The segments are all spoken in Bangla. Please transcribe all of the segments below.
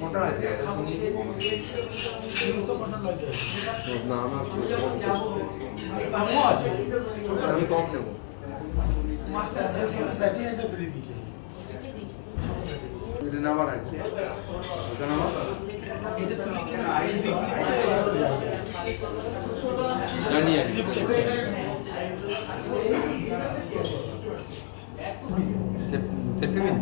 মোটা আছে না আমি কম নেব এটা নামার আছে ওটা নামা জানি সেপ্টেম্বর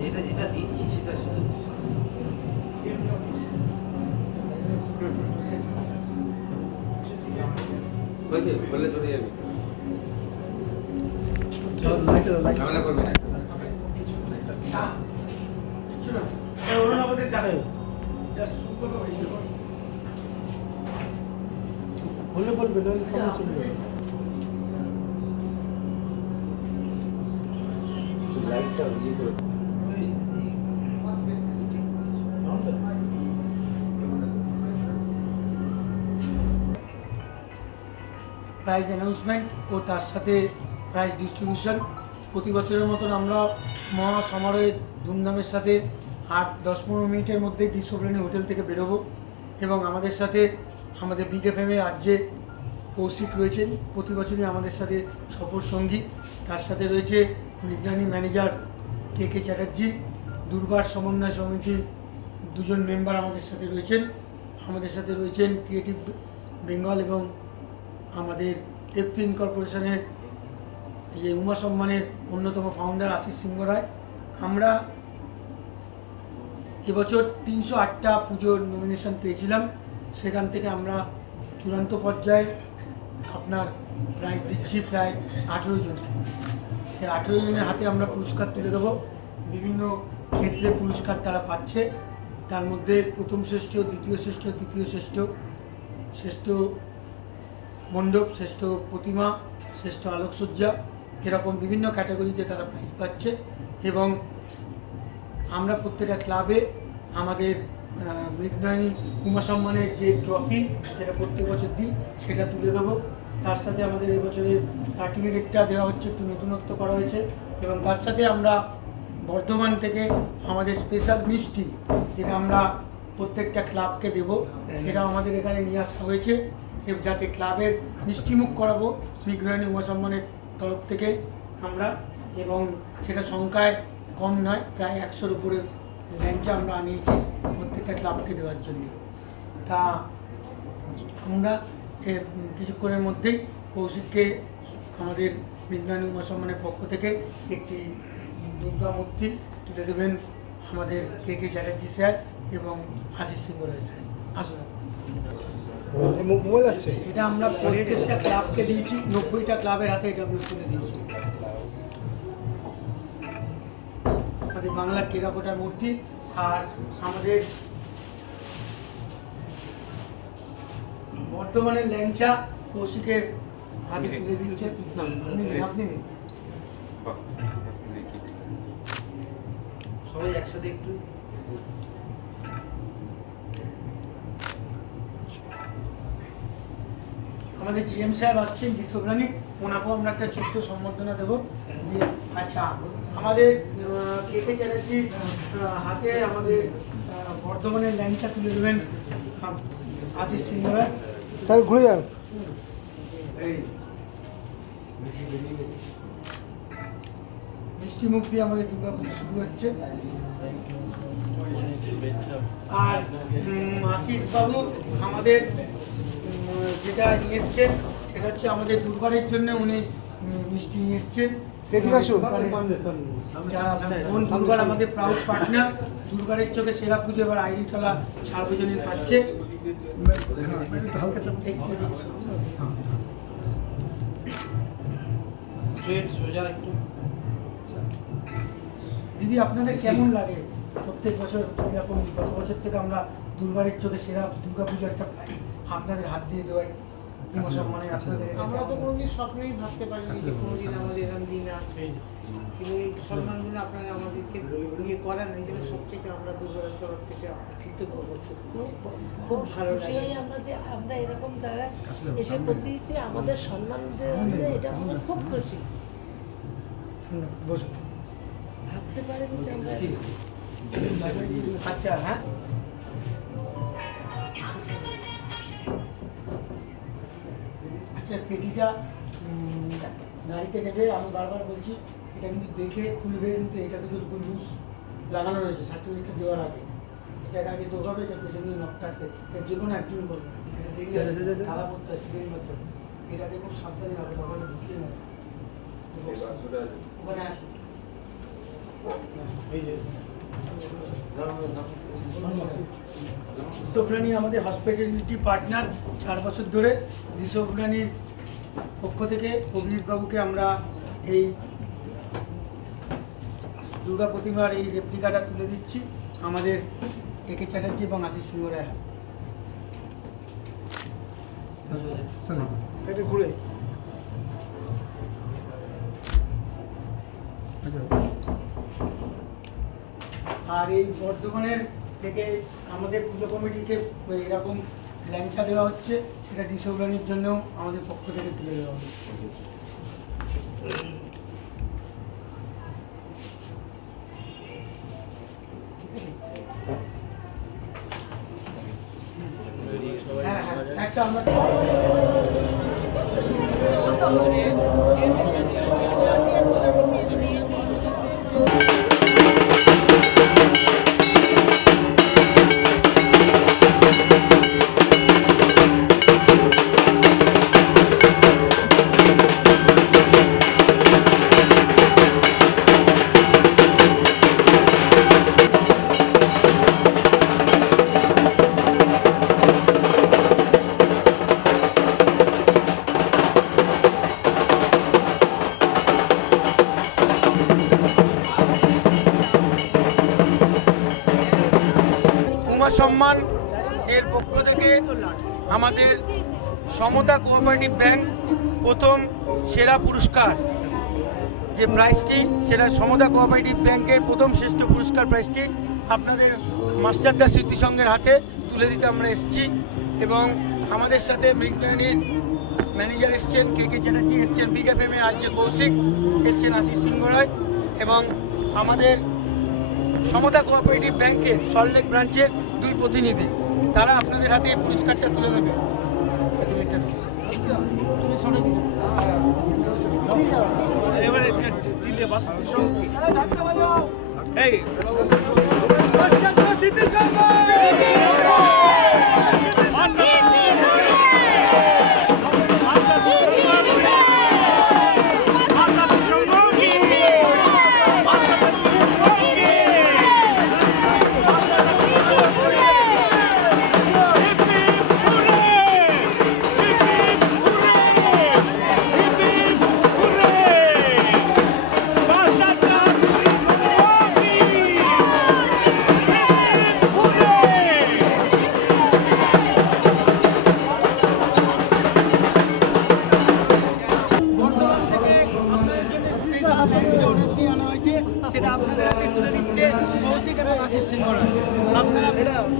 যেটা যেটা দিচ্ছি সেটা শুধু হয়েছে বললে চলে যাবি ঝামেলা করবি না বললে বলবে নাহলে সামনে চলে যাবে লাইটটা ইয়ে করে প্রাইজ অ্যানাউন্সমেন্ট ও তার সাথে প্রাইজ ডিস্ট্রিবিউশন প্রতি বছরের মতন আমরা মহা সমারোহে ধুমধামের সাথে 8-10-15 মিনিটের মধ্যে ডিসোপ্লেনি হোটেল থেকে বেরোবো এবং আমাদের সাথে আমাদের বিকেএফএমের রাজ্যে কৌশিক রয়েছেন প্রতি বছরই আমাদের সাথে সফর সঙ্গী তার সাথে রয়েছে বিজ্ঞানী ম্যানেজার কে চ্যাটার্জি দুর্বার সমন্বয় সমিতির দুজন মেম্বার আমাদের সাথে রয়েছেন ক্রিয়েটিভ বেঙ্গল এবং আমাদের এফ3 কর্পোরেশনের যে উমা সম্মানের অন্যতম ফাউন্ডার আশিস সিংহ রায় আমরা এবছর 308টা পুজোর নমিনেশন পেয়েছিলাম সেখান থেকে আমরা চূড়ান্ত পর্যায়ে আপনার প্রাইজ দিচ্ছি প্রায় 18 জনকে এই 18 জনের হাতে আমরা পুরস্কার তুলে দেবো বিভিন্ন ক্ষেত্রে পুরস্কার তারা পাচ্ছে তার মধ্যে প্রথম শ্রেষ্ঠ দ্বিতীয় শ্রেষ্ঠ তৃতীয় শ্রেষ্ঠ শ্রেষ্ঠ মণ্ডপ শ্রেষ্ঠ প্রতিমা শ্রেষ্ঠ আলোকসজ্জা এরকম বিভিন্ন ক্যাটাগরিতে তারা প্রাইজ পাচ্ছে এবং আমরা প্রত্যেকটা ক্লাবে আমাদের বিজ্ঞানী উমা সম্মানের যে ট্রফি যেটা প্রত্যেক বছর দিই সেটা তুলে দেবো তার সাথে আমাদের এবছরের সার্টিফিকেটটা দেওয়া হচ্ছে একটু নতুনত্ব করা হয়েছে এবং তার সাথে আমরা বর্ধমান থেকে আমাদের স্পেশাল মিষ্টি যেটা আমরা প্রত্যেকটা ক্লাবকে দেবো সেটা আমাদের এখানে নিয়ে আসা হয়েছে যাতে ক্লাবের মিষ্টিমুখ করাবো বিজ্ঞানী উমা সম্মানের তরফ থেকে আমরা এবং সেটা সংখ্যায় কম নয় প্রায় 100-র উপরে ল্যাংচা আমরা আনিয়েছি প্রত্যেকটা ক্লাবকে দেওয়ার জন্য তা আমরা কিছুক্ষণের মধ্যেই কৌশিককে আমাদের বিজ্ঞানী উমা সম্মানের পক্ষ থেকে একটি দুর্গা মূর্তি তুলে দেবেন আমাদের কে চ্যাটার্জি স্যার এবং আশিস সিংহ রায় স্যার আসুন মোবাইল আসছে এটা আমরা প্রত্যেকটা ক্লাবকে দিয়েছি 90টা ক্লাবের হাতে এটা আমরা তুলে দিয়েছি আমাদের বাংলার টেরাকোটার মূর্তি আর আমাদের বর্তমানের ল্যাংচা কৌশিকের হাতে তুলে দিচ্ছে আপনি সবাই একসাথে একটু আমাদের জিএম সাহেব আসছেন ডিসোপ্রানি ওনাকেও আমরা একটা ছোট্ট সম্বর্ধনা দেবো আচ্ছা আমাদের কে চ্যাটার্জির হাতে আমাদের বর্ধমানের ল্যাংচা তুলে দেবেন আশিস সিংহ রায় স্যার ঘুরে যান মিষ্টি মুখ দিয়ে আমাদের দুর্গা পুজো শুরু হচ্ছে আর আশিস বাবু আমাদের যেটা নিয়ে এসছেন সেটা হচ্ছে আমাদের দুর্বারের জন্য উনি মিষ্টি নিয়ে এসছেন দুর্বার আমাদের প্রাউড পার্টনার দুর্বারের চোখে সেরা পুজো এবার আইডি টলা সার্বজনীন পাচ্ছে স্ট্রেট সোজা একটু দিদি আপনাদের কেমন লাগে প্রত্যেক বছর এরকম গত বছর থেকে আমরা দুর্বারের চোখে সেরা দুর্গাপুজো একটা পাই আপনাদের হাত দিয়ে দেওয়াই সম্মানে আপনাদের আমরা তো কোনোদিন স্বপ্নেই ভাবতে পারিনি যে কোনোদিন আমাদের এরকম দিন আসবে কিন্তু এই সম্মানগুলো আপনারা আমাদেরকে ইয়ে করান এই জন্য সবথেকে আমরা দুর্গার তরফ থেকে কৃতজ্ঞ করছি খুব ভালো খুশি লাগে হই আমরা যে আমরা এরকম জায়গায় এসে পৌঁছেছি আমাদের সম্মান যে হচ্ছে এটা আমরা খুব খুশি বসুন ভাবতে পারিনি যে আমরা আচ্ছা হ্যাঁ আচ্ছা পেটিটা গাড়িতে নেবে আমি বারবার বলছি এটা কিন্তু দেখে খুলবে কিন্তু এটা কিন্তু লুজ লাগানো রয়েছে সার্টিফিকেট দেওয়ার আগে এটাকে আগে দোকাবে এটা পেছনে নকটা আটকে যে কোনো একজন করবে এটা দেখে খারাপ করতে হয় সিগন্যাল করতে হবে এটাকে খুব সাবধানে হবে তখন ঢুকিয়ে নেবে ওখানে আসবে ঋষভরানী আমাদের হসপিটালিটি পার্টনার 4 বছর ধরে ঋষভরানীর পক্ষ থেকে অভিজিৎবাবুকে আমরা এই দুর্গা প্রতিমার এই রেপ্লিকাটা তুলে দিচ্ছি আমাদের একে চ্যাটার্জি এবং আশিস সিংহ রায় সেটা ঘুরে আর এই বর্ধমানের থেকে আমাদের পুজো কমিটিকে এরকম ল্যাংচা দেওয়া হচ্ছে সেটা ঋষভরানীর জন্যও আমাদের পক্ষ থেকে তুলে দেওয়া হবে হ্যাঁ হ্যাঁ একটা আমরা সম্মান এর পক্ষ থেকে আমাদের সমতা কোঅপারেটিভ ব্যাংক প্রথম সেরা পুরস্কার যে প্রাইজটি সেটা সমতা কোঅপারেটিভ ব্যাংকের প্রথম শ্রেষ্ঠ পুরস্কার প্রাইজটি আপনাদের মাস্টারদা স্মৃতিসংঘের হাতে তুলে দিতে আমরা এসেছি এবং আমাদের সাথে মৃগনয়নীর ম্যানেজার এসছেন কে চ্যাটার্জি এসছেন বিকেএফএমের রাজ্য কৌশিক এসছেন আশিস সিংহ রায় এবং আমাদের সমতা কোঅপারেটিভ ব্যাংকের সল্টলেক ব্রাঞ্চের 2 প্রতিনিধি তারা আপনাদের হাতে এই পুরস্কারটা তুলে দেবে এবারে সেটা আপনাদের হাতে তুলে দিচ্ছে কৌশিক এবং আশিস সিংহ রায় আপনারা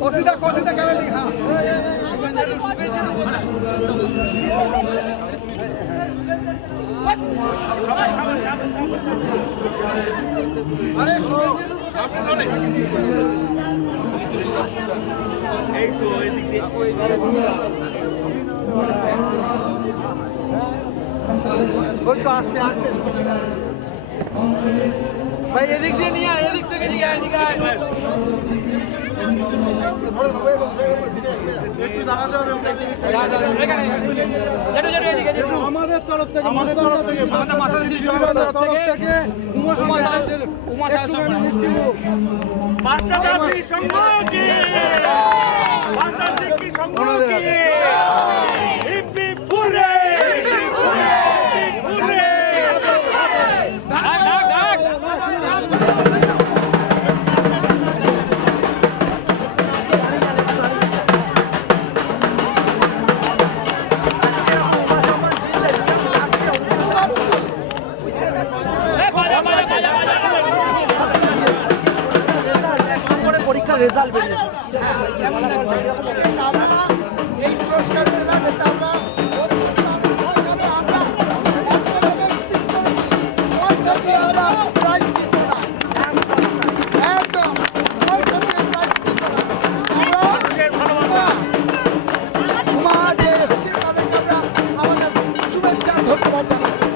কসিদা কেন লিখা এই তো এদিক দিয়ে ওই তো আসছে ভাই এদিক দিয়ে নিয়ে আয় এদিক থেকে নিয়ে আয় আমাদের তরফ থেকে উমা সাহেব মিষ্টি মুখ মাস্টারদা সংঘ কি মাস্টারদা সংঘ কি পুরে পুরে রেজাল্ট বেরিয়েছে আমরা এই পুরস্কার পেলাম, এটা আমরা পয়সা দিয়ে আমরা প্রাইজ কিনবো না, একদম পয়সা দিয়ে প্রাইজ কিনবো না। মা যে এসছে তাদেরকে আমরা আমাদের শুভেচ্ছা ধন্যবাদ জানাচ্ছি।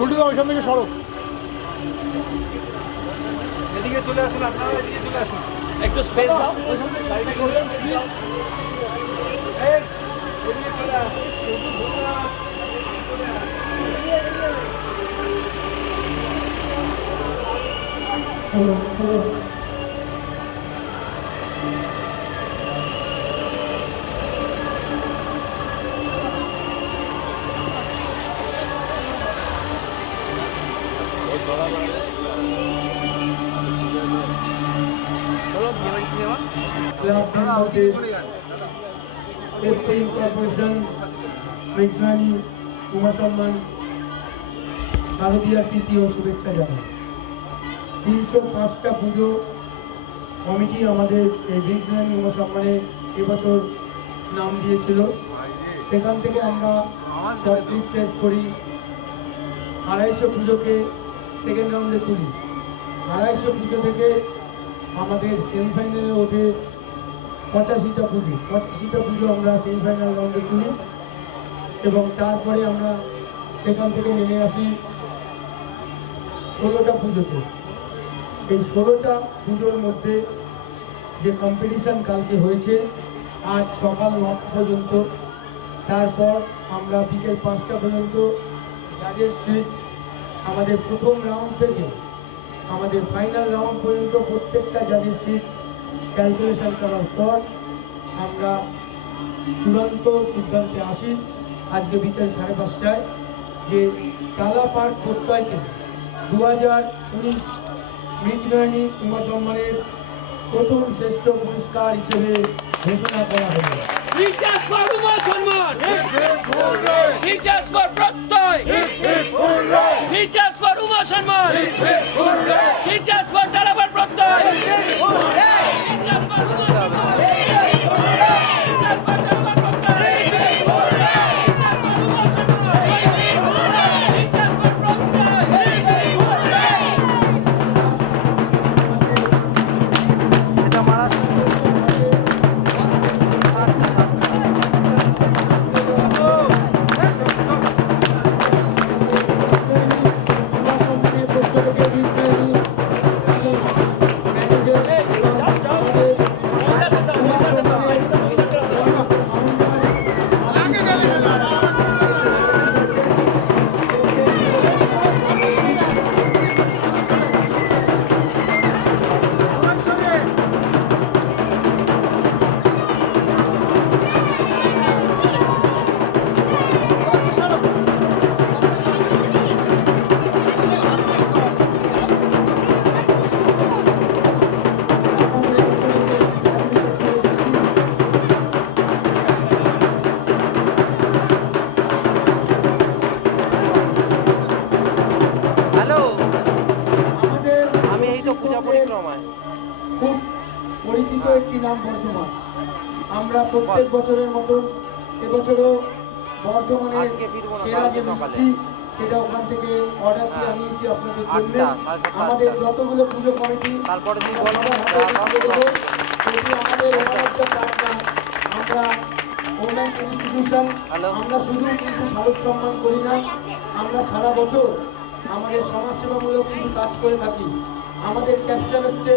উল্টে দাও ওইখান থেকে সড়ক। এদিকে চলে আসুন, আপনারা এদিকে চলে আসুন। একটু স্পেস দাও। কর্পোরেশন বিজ্ঞানী উমা সম্মান শারদীয়ার প্রীতি ও শুভেচ্ছা জানাই। 305টা পুজো কমিটি আমাদের এই বিজ্ঞানী উমা সম্মানে এবছর নাম দিয়েছিল। সেখান থেকে আমরা শর্টলিস্টেড করি, 250 পুজোকে সেকেন্ড রাউন্ডে তুলি। 250 পুজো থেকে আমাদের সেমিফাইনালে ওঠে 85টা পুজো। 85টা পুজো আমরা সেমিফাইনাল রাউন্ডে তুলি এবং তারপরে আমরা সেখান থেকে নেমে আসি 16টা পুজোতে। এই 16টা পুজোর মধ্যে যে কম্পিটিশান কালকে হয়েছে আজ সকাল 9টা পর্যন্ত, তারপর আমরা বিকেল 5টা পর্যন্ত জাজের সিট আমাদের প্রথম রাউন্ড থেকে আমাদের ফাইনাল রাউন্ড পর্যন্ত প্রত্যেকটা জাজের সিট ক্যালকুলেশন করার পর আমরা চূড়ান্ত সিদ্ধান্তে আসি আজকে বিকেল 5:30টায় যে টালা পার্ক প্রত্যয়কে 2019 মৃৎনয়নী উমা সম্মানের প্রথম শ্রেষ্ঠ পুরস্কার হিসেবে ঘোষণা করা হলো। Teachers for Uma Samman! Teachers for Pratyay! Teachers for Uma Samman! Teachers for Talabar Pratyay! Teachers for Uma Samman! Teachers for Talabar Pratyay! Teachers for Uma Samman! Teachers for Pratyay! এটা মারাচ্ছে। উমা সম্মানের পক্ষ থেকে বিজ্ঞানী ম্যানেজার বর্ধমান। আমরা প্রত্যেক বছরের মতন এবছরও বর্ধমানের সেরা যে মিষ্টি সেটা ওখান থেকে অর্ডার দিয়ে আনিয়েছি আপনাদের জন্য। আমাদের যতগুলো পুজো কমিটি আমাদের ওনারটা পার্টনার, আমরা ওনার ইনস্টিটিউশন, আমরা শুধু কিন্তু স্মারক সম্মান করি না, আমরা সারা বছর আমাদের সমাজসেবামূলক কিছু কাজ করে থাকি। আমাদের ক্যাপশন হচ্ছে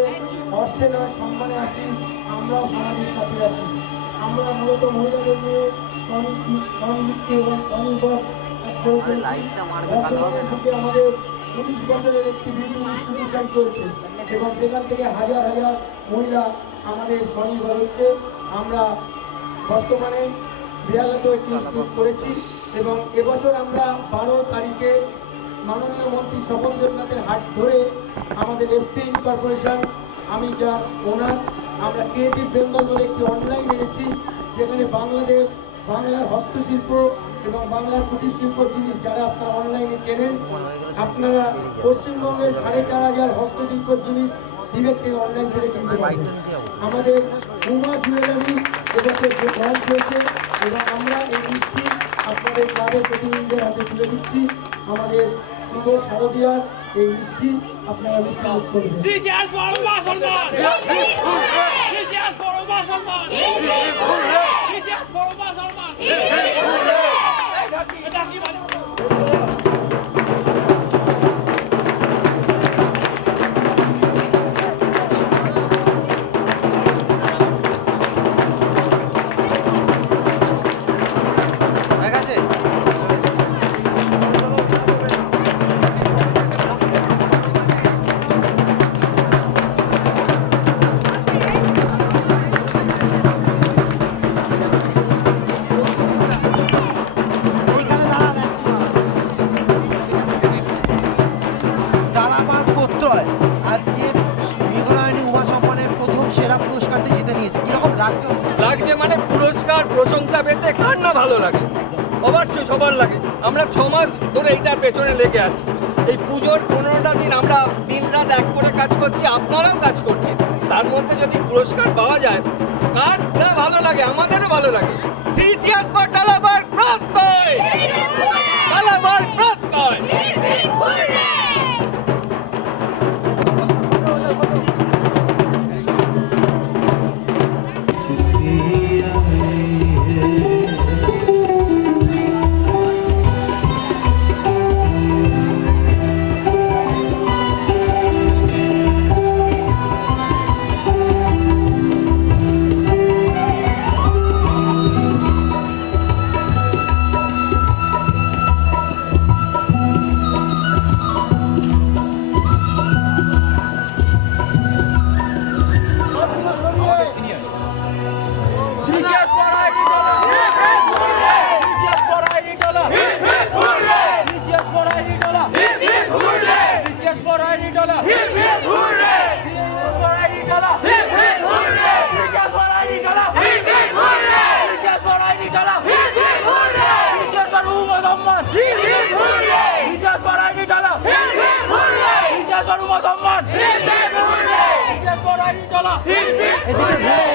অর্থে নয় সম্মানে আছি, আমরাও সমাজের সাথে আছি। আমরা মূলত মহিলাদের নিয়ে স্বনির্ভর এবং স্বনির্ভর আমাদের 19 বছরের একটি বিউটি ইনস্টিটিউশন চলছে এবং সেখান থেকে হাজার হাজার মহিলা আমাদের স্বনির্ভর হচ্ছে। আমরা বর্তমানে বিয়ালাতেও একটি ইনস্টিটিউট করেছি এবং এবছর আমরা 12 তারিখে মাননীয় মন্ত্রী স্বপন দেবনাথের হাত ধরে আমাদের এফ3 কর্পোরেশন, আমি যার ওনার, আমরা ক্রিয়েটিভ বেঙ্গল বলে একটি অনলাইন এনেছি যেখানে বাংলার হস্তশিল্প এবং বাংলার কুটির শিল্প জিনিস যারা আপনারা অনলাইনে কেনেন, আপনারা পশ্চিমবঙ্গের 4500 হস্তশিল্প জিনিস ডিরেক্ট অনলাইন থেকে কিনতে পারবেন। আমাদের উমা জুয়েলারি এবছর যে লঞ্চ হয়েছে এবং আমরা এই মিষ্টি আপনাদের ক্লাবের প্রতিনিধিদের হাতে তুলে দিচ্ছি। আমাদের শুভ শারদীয়ার এই মিষ্টি আপনারা মিষ্টি লাভ করবেন। লাগছে মানে পুরস্কার প্রশংসা পেতে কার না ভালো লাগে, অবশ্যই সবার লাগে। আমরা 6 মাস ধরে এইটার পেছনে লেগে আছি। এই পুজোর 15টা দিন আমরা দিন রাত এক করে কাজ করছি, আপনারাও কাজ করছেন। তার মধ্যে যদি পুরস্কার পাওয়া যায় কার না ভালো লাগে, আমাদেরও ভালো লাগে। 3 cheers for টালাবাড় প্রত্যয়, টালাবাড় প্রত্যয়।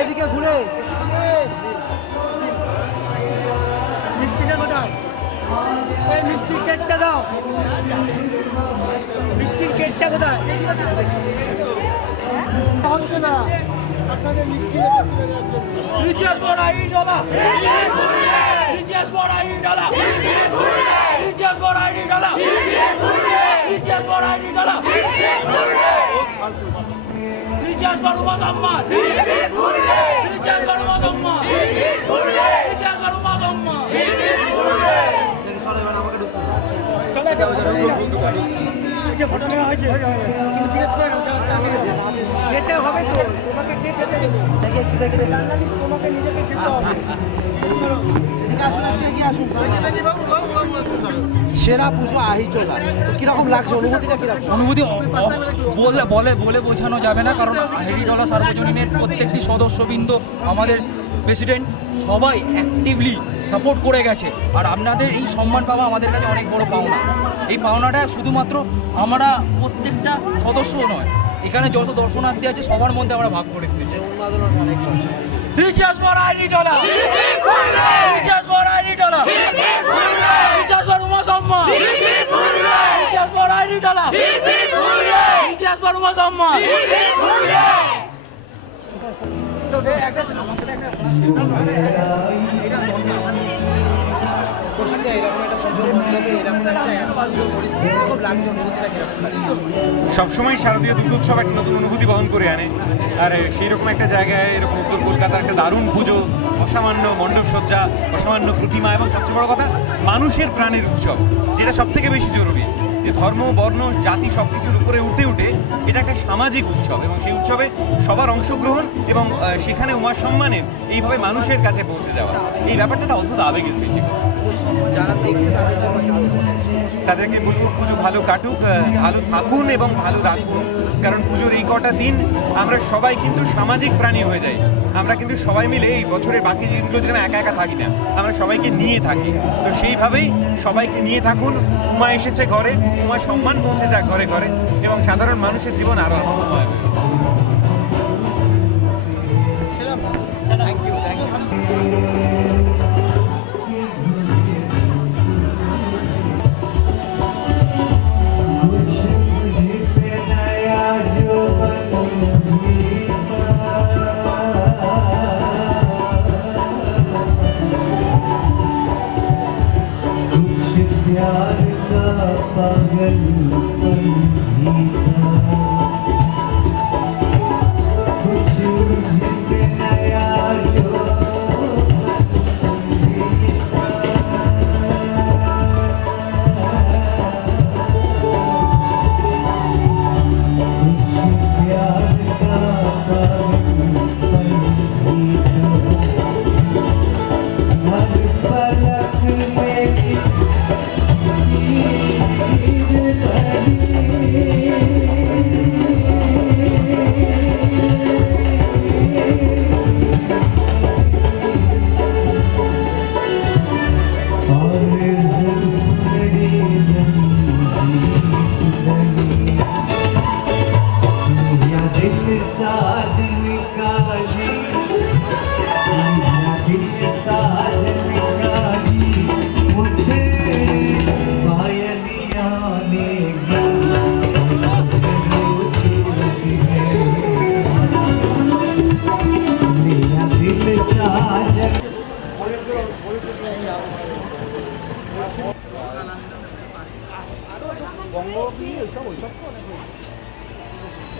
এদিকে ঘুরে মিষ্টিটা কোথায়? এই মিষ্টির কেকটা দাও, মিষ্টির কেকটা কোথায়? হচ্ছে না আপনাদের মিষ্টি Reaches for $80. Reaches for $80. Reaches for $80. Reaches for $80. Reaches for Uma Samman. Reaches for Uma Samman. Reaches for Uma Samman. চলে যাও এই যে ফটো নেওয়া হয়েছে কিন্তু জিজ্ঞেস করেন ওটা আগে যেতে হবে তো, তোমাকে কে যেতে দেবে? দেখে জার্নালিস্ট তোমাকে নিজেকে যেতে হবে। এদিকে আসুন, এগিয়ে আসুন। সেরা পুজো আহিচলা, তো কিরকম লাগছে, অনুভূতিটা কিরকম? অনুভূতি বলে বোঝানো যাবে না, কারণ হেরিটলা সার্বজনীনের প্রত্যেকটি সদস্যবৃন্দ, আমাদের প্রেসিডেন্ট সবাই অ্যাক্টিভলি সাপোর্ট করে গেছে। আর আপনাদের এই সম্মান পাওয়া আমাদের কাছে অনেক বড় পাওনা। এই পাওনাটা শুধুমাত্র আমরা প্রত্যেকটা সদস্য নয়, এখানে যত দর্শনার্থী আছে সবার মধ্যে আমরা ভাগ করে দিয়েছি। উন্মাদনা অনেক ডলা রিচার্জ ফর আইডি ডলা রিচার্জ ফর উমা সম্মান রিচার্জ ফর আইডি ডলা রিচার্জ ফর উমা সম্মান কৌশিকদা, এরকম একটা পুজো মণ্ডপে এরকম একটা এত পরিস্থিতি কিরকম লাগছে, অনুভূতিটা কিরকম লাগছে? সবসময় শারদীয় দুর্গোৎসব একটা নতুন অনুভূতি বহন করে আনে, আর সেই রকম একটা জায়গায় এরকম উত্তর কলকাতার একটা দারুণ পুজো, অসামান্য মণ্ডপসজ্জা, অসামান্য প্রতিমা এবং সবচেয়ে বড় কথা মানুষের প্রাণের উৎসব, যেটা সব থেকে বেশি জরুরি। যে ধর্ম, বর্ণ, জাতি সব কিছুর উপরে উঠে উঠে এটা একটা সামাজিক উৎসব এবং সেই উৎসবে সবার অংশগ্রহণ এবং সেখানে উমার সম্মানের এইভাবে মানুষের কাছে পৌঁছে যাওয়া, এই ব্যাপারটা একটা অদ্ভুত আবেগের সৃষ্টি করছে। যারা দেখছে তাদের জন্য কেমন মনে হয়? তাদেরকে বলবো পুজো ভালো কাটুক, ভালো থাকুন এবং ভালো রাখুন, কারণ পুজোর এই কটা দিন আমরা সবাই কিন্তু সামাজিক প্রাণী হয়ে যাই। আমরা কিন্তু সবাই মিলে এই বছরের বাকি দিনগুলো যেন একা একা থাকি না, আমরা সবাইকে নিয়ে থাকি। তো সেইভাবেই সবাইকে নিয়ে থাকুন। উমা এসেছে ঘরে, উমা সম্মান পৌঁছে যাক ঘরে ঘরে এবং সাধারণ মানুষের জীবন আরও আনন্দময় হবে।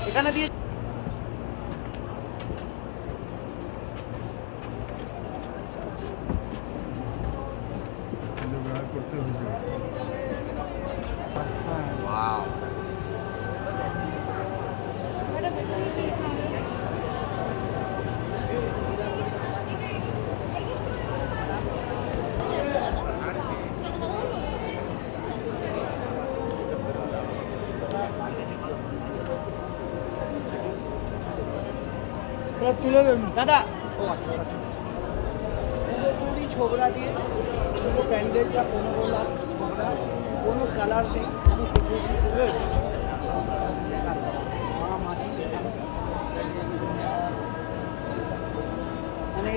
এখানে দিয়ে তুলে দেন দাদা, ও আচ্ছা, পুরোপুরি ছোবরা দিয়ে পুরো প্যান্ডেলটা 15 লাখ ছোবরা, কোনো কালার নেই, কোনো কিছু নেই। মানে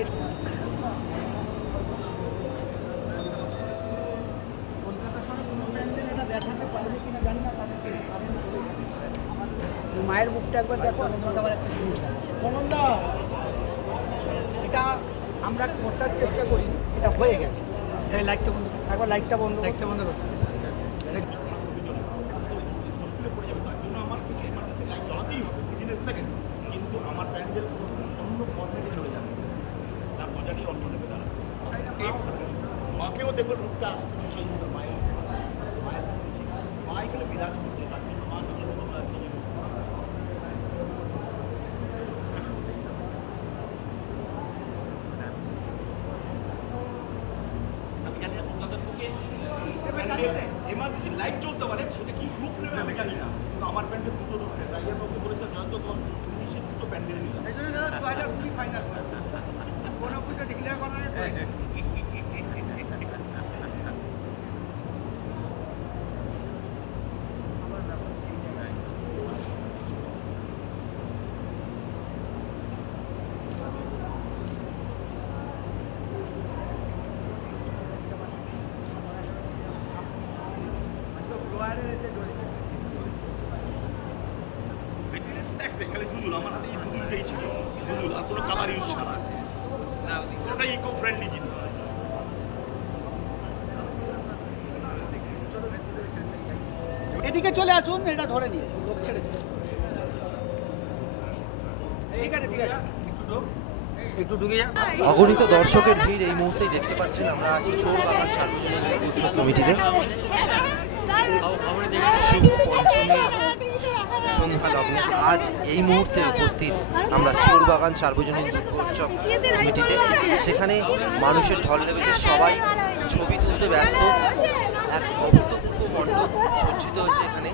কলকাতার সঙ্গে কোনো প্যান্ডেল এটা দেখাতে পারবে কিনা জানি না, মায়ের মুখটা একবার দেখো। আবার একটা জিনিস আছে এটা আমরা করতে চেষ্টা করি, এটা হয়ে গেছে। এই লাইটটা বন্ধ, একবার লাইটটা বন্ধ করো। কিন্তু আমার প্যান্ডেল অন্য ফর্মেটে চলে যাবে, তার মজাটাই অন্য নেবে তারা। এই মাকেও দেখবে রূপটা আসতে চেঞ্জ হবে, মায়ের মা এখানে বিরাজ করছে, তার জন্য মা নিজের মতো আছে। আমি জানি না কলকাতার বুকে এমার্জেন্সি লাইট চলতে পারে, সেটা কি রূপ নেবে আমি জানি না, কিন্তু আমার প্যান্ডেল দুটো রূপ নেবে। তাই এর মধ্যে বলেছে জয়ন্ত তুমি সে দুটো প্যান্ডেল নিলাম। এই জন্য দাদা 2020 ফাইনাল কোনো পুজো ডিক্লেয়ার করা নেই। ফ্রেন্ডলি জিনিস। এদিকে চলে আসুন, এটা ধরে নিন, লোক ছেড়েছে। ঠিক আছে, ঠিক আছে। অগণিত দর্শকের ভিড় এই মুহূর্তেই দেখতে পাচ্ছেন। আমরা আছি চৌরবাগান সার্বজনীন উৎসব কমিটিতে। শুভ পঞ্চমীর সন্ধ্যা লগ্নে আজ এই মুহূর্তে উপস্থিত আমরা চৌরবাগান সার্বজনীন দুর্গোৎসব কমিটিতে। সেখানে মানুষের ঢল নেমেছে, সবাই ছবি তুলতে ব্যস্ত। এক অভূতপূর্ব মণ্ডপ সজ্জিত হয়েছে এখানে,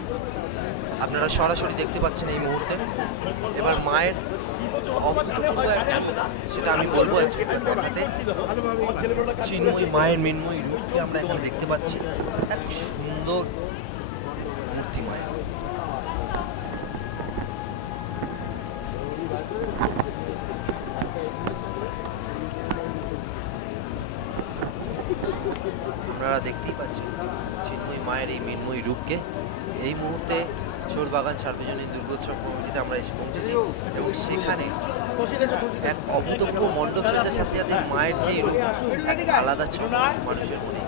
আপনারা সরাসরি দেখতে পাচ্ছেন এই মুহূর্তে। এবার মায়ের অভূতপূর্ব এক রূপ, সেটা আমি বলবো কথাতে, চিন্ময়ী মায়ের মৃন্ময়ী রূপকে আমরা এখানে দেখতে পাচ্ছি। এক সুন্দর মূর্তি মায়ের। আপনারা দেখতেই পাচ্ছেন চিন্ময়ী মায়ের এই মৃন্ময়ী রূপকে। এই মুহূর্তে চৌরবাগান সার্বজনীন দুর্গোৎসব কমিটিতে আমরা এসে পৌঁছেছি এবং সেখানে এক অভূতপূর্ব মণ্ডপ সজ্জার সাথে সাথে মায়ের যে রূপ, এক আলাদা ছবি মানুষের মনে।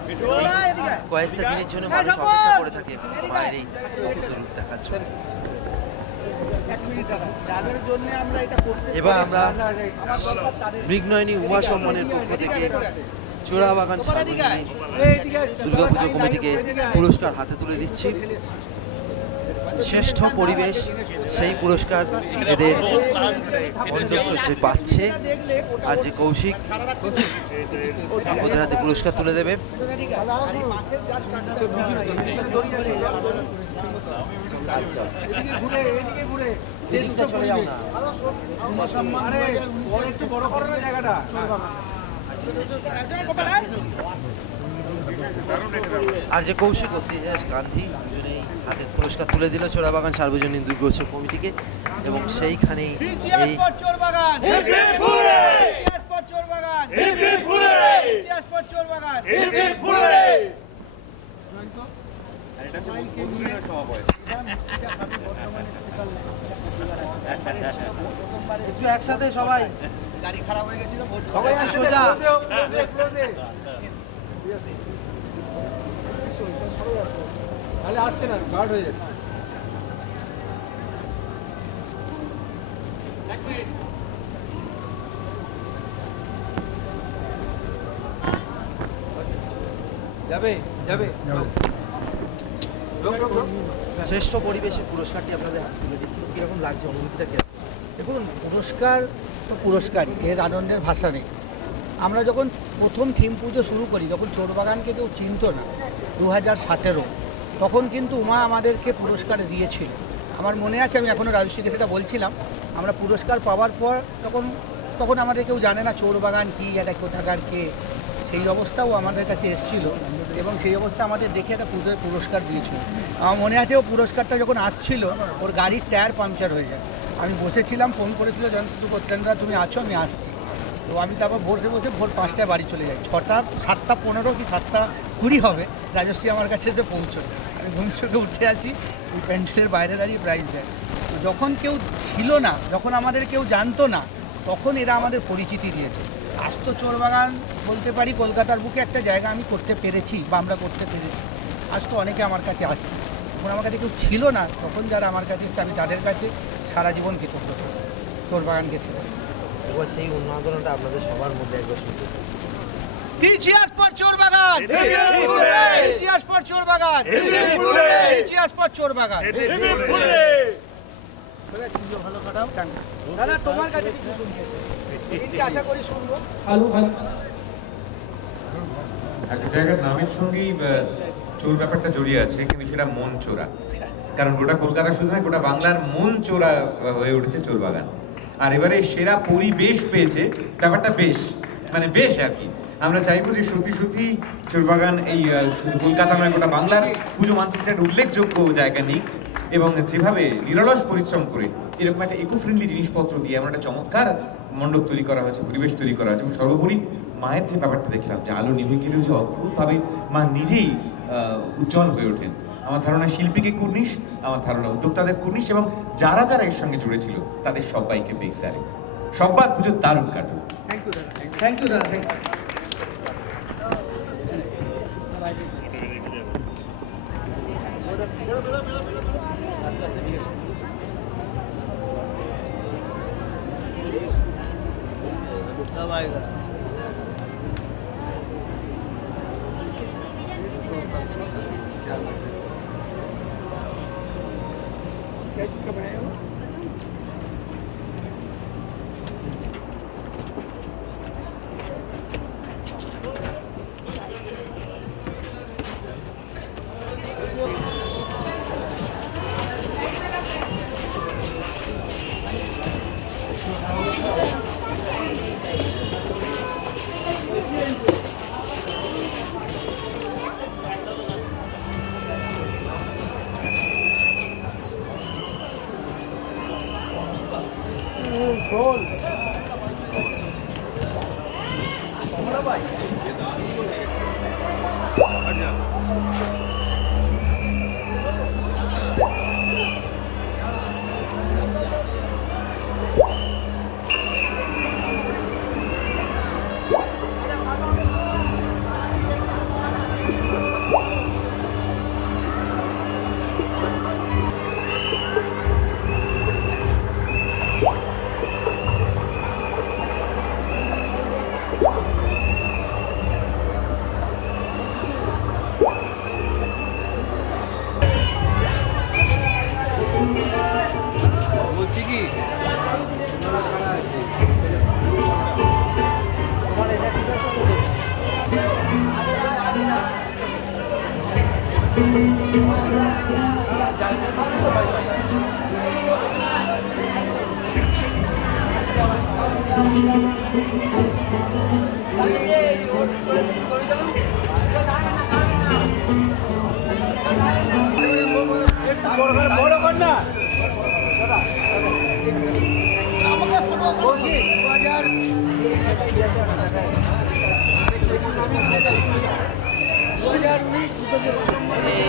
কয়েকটা দিনের জন্য মানুষ অপেক্ষা করে থাকে মায়ের এই অভূত রূপ দেখার জন্য। এবার আমরা মৃগনয়নী উমা সম্মানের পক্ষ থেকে চৌরাবাগান সার্বজনীন দুর্গাপুজো কমিটিকে পুরস্কার হাতে তুলে দিচ্ছি। শ্রেষ্ঠ পরিবেশ, সেই পুরস্কার এদের মণ্ডপ সজ্জে পাচ্ছে। আর যে কৌশিক ওদের হাতে পুরস্কার তুলে দেবে। চলে যাও না, আর যে কৌশিক ও তেজাস গান্ধী দুজনেই হাতে পুরস্কার তুলে দিল চৌরাবাগান সার্বজনীন দুর্গোৎসব কমিটিকে। এবং সেইখানেই এই একটু একসাথে সবাই, গাড়ি খারাপ হয়ে গেছিল, সবাই সোজা। তাহলে আসছে না, গার্ড হয়ে যাচ্ছে। যাবে যাবে শ্রেষ্ঠ পরিবেশের পুরস্কারটি আপনাদের হাতে তুলে দিচ্ছি। কিরকম লাগছে, অনুভূতিটা কিরকম? দেখুন, পুরস্কার তো পুরস্কারই, এর আনন্দের ভাষা নেই। আমরা যখন প্রথম থিম পুজো শুরু করি, যখন চোরবাগানকে কেউ চিনত না 2017, তখন কিন্তু উমা আমাদেরকে পুরস্কার দিয়েছিল। আমার মনে আছে, আমি এখনও রাজশ্রীকে সেটা বলছিলাম, আমরা পুরস্কার পাওয়ার পর তখন আমাদের কেউ জানে না চোরবাগান কী, একটা কোথাকার কে, সেই অবস্থাও আমাদের কাছে এসেছিল এবং সেই অবস্থা আমাদের দেখে একটা পুরস্কার দিয়েছিল। আমার মনে আছে, ও পুরস্কারটা যখন আসছিল ওর গাড়ির টায়ার পাংচার হয়ে যায়। আমি বসেছিলাম, ফোন করেছিল যন্ত্র করতেনরা, তুমি আছো, আমি আসছি। তো আমি তারপর ভোর 5টায় বাড়ি চলে যাই। 7:15 কি 7:20 হবে, রাজশ্রী আমার কাছে এসে পৌঁছয়। আমি ঘুম থেকে উঠে আসি, ওই প্যান্ডেলের বাইরে দাঁড়িয়ে প্রাইজ দেয়। তো যখন কেউ ছিল না, যখন আমাদের কেউ জানতো না, তখন এরা আমাদের পরিচিতি দিয়েছে। আজ তো চোরবাগান বলতে পারি কলকাতার বুকে একটা জায়গা আমি করতে পেরেছি, বা আমরা করতে পেরেছি। আজ তো অনেকে আমার কাছে আসছে, যখন আমার কাছে কেউ ছিল না, তখন যারা আমার কাছে এসছে, আমি তাদের কাছে সারা জীবন কৃতজ্ঞ থাকবো চোরবাগানকে ছেড়ে। এবার সেই উন্মাদনাটা আপনাদের সবার মধ্যে একবার শুনতে চাই। Cheers for Chorbagan! Cheers for Chorbagan! Cheers for Chorbagan! ভালো কাটাও। দাদা, তোমার কাছে কিছু শুনতে আশা করি শুনবো। একটা জায়গার নামের সঙ্গেই চোর ব্যাপারটা জড়িয়ে আছে, কিন্তু সেটা মন চোরা। কারণ গোটা কলকাতা শুধু নয়, গোটা বাংলার মন চোরা হয়ে উঠেছে চোরবাগান। আর এবারে সেরা পরিবেশ পেয়েছে, ব্যাপারটা বেশ বেশ আর কি। আমরা চাইবো যে সত্যি সত্যি চোরবাগান এই শুধু কলকাতা নয়, গোটা বাংলার পুজো মানচিত্রে একটা উল্লেখযোগ্য জায়গা নিক, এবং যেভাবে নিরলস পরিশ্রম করে এরকম একটা ইকো ফ্রেন্ডলি জিনিসপত্র দিয়ে এমন একটা চমৎকার মণ্ডপ তৈরি করা হয়েছে, পরিবেশ তৈরি করা হয়েছে। এবং সর্বোপরি মায়ের যে ব্যাপারটা দেখলাম, যে আলো নিভে গেলেও যে অদ্ভুতভাবে মা নিজেই উজ্জ্বল হয়ে ওঠেন। আমার ধারণা শিল্পীকে কুর্নিশ, আমার ধারণা উদ্যোক্তাদের কুর্নিশ, এবং যারা যারা এর সঙ্গে জুড়েছিল তাদের সবাইকে বেগ স্যারে। সববার পুজো দারুণ কাটুক। থ্যাংক ইউ দাদা, থ্যাংক ইউ দাদা, থ্যাংক ইউ। বাইরে सब आएगा क्या चीज़ का बनाया हो?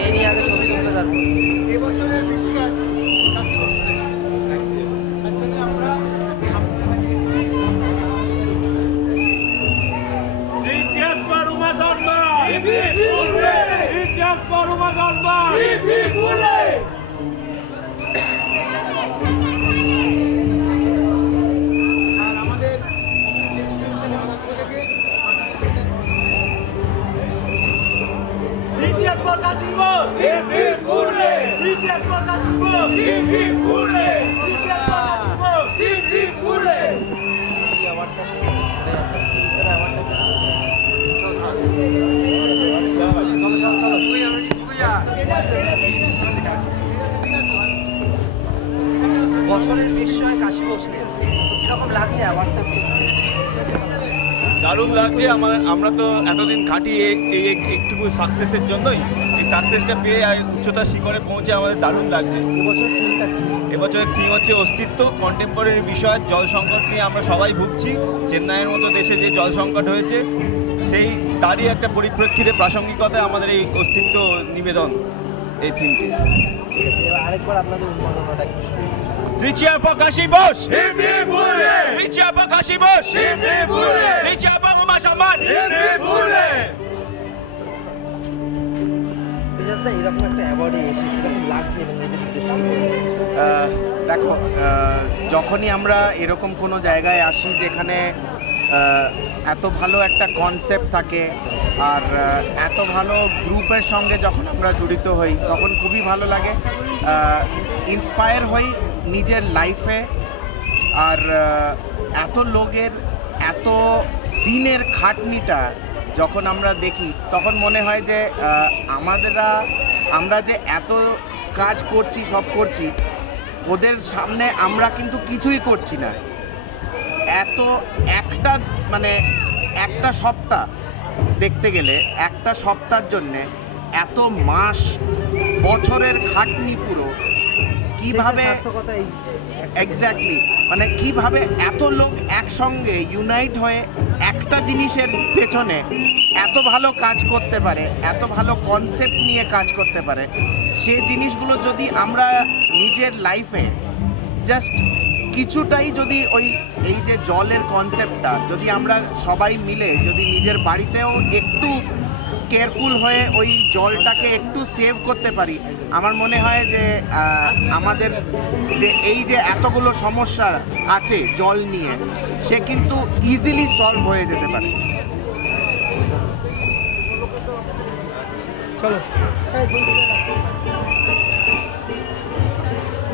এই নিয়ে আগে ছবি তুলবে তারপর এবছরের বিশ্বাস কাশী বসছে তার জন্য আমরা আপনাদের কাছে এসেছি আর আমাদের ইনস্টিটিউশনের পক্ষ থেকে বছরের বিস্ময় কাশী বসলেন, তো কিরকম লাগছে অ্যাওয়ার্ডটা পেয়ে? দারুণ লাগছে। আমরা তো এতদিন খাটি এই একটুকু সাকসেসের জন্যই, এই সাকসেসটা পেয়ে আর উচ্চতার শিখরে পৌঁছে আমাদের দারুণ লাগছে। এবছরের থিম হচ্ছে অস্তিত্ব, কন্টেম্পোরারি বিষয়, জল সংকট নিয়ে আমরা সবাই ভুগছি। চেন্নাইয়ের মতো দেশে যে জল সংকট হয়েছে সেই তারই একটা পরিপ্রেক্ষিতে প্রাসঙ্গিকতায় আমাদের এই অস্তিত্ব নিবেদন, এই থিমটি। ঠিক আছে, এবার আরেকবার আপনাদের উন্মাদনাটা একটু শুনি। Three cheer for Kashi Boss! Three cheer for Kashi Boss! Three cheer for Uma Samad! তেজাজদা, এরকম একটা অ্যাওয়ার্ডে এসে কিরকম লাগছে এবং এদের উদ্দেশ্যে কি বলতে চাইছেন? দেখো, যখনই আমরা এরকম কোনো জায়গায় আসি যেখানে এত ভালো একটা কনসেপ্ট থাকে আর এত ভালো গ্রুপের সঙ্গে যখন আমরা জড়িত হই তখন খুবই ভালো লাগে, ইন্সপায়ার হই নিজের লাইফে। আর এত লোকের এত দিনের খাটনিটা যখন আমরা দেখি তখন মনে হয় যে আমরা যে এত কাজ করছি, সব করছি, ওদের সামনে আমরা কিন্তু কিছুই করছি না। একটা সপ্তাহ দেখতে গেলে একটা সপ্তাহের জন্যে এত মাস বছরের খাটনি পুরো কিভাবে এক্স্যাক্টলি মানে কিভাবে এত লোক একসঙ্গে ইউনাইট হয়ে একটা জিনিসের পেছনে এত ভালো কাজ করতে পারে, এত ভালো কনসেপ্ট নিয়ে কাজ করতে পারে, সেই জিনিসগুলো যদি আমরা নিজের লাইফে জাস্ট কিছুটাই যদি এই যে জলের কনসেপ্টটা যদি আমরা সবাই মিলে যদি নিজের বাড়িতেও একটু কেয়ারফুল হয়ে ওই জলটাকে একটু সেভ করতে পারি, আমার মনে হয় যে আমাদের যে এই যে এতগুলো সমস্যা আছে জল নিয়ে, সে কিন্তু ইজিলি সলভ হয়ে যেতে পারে।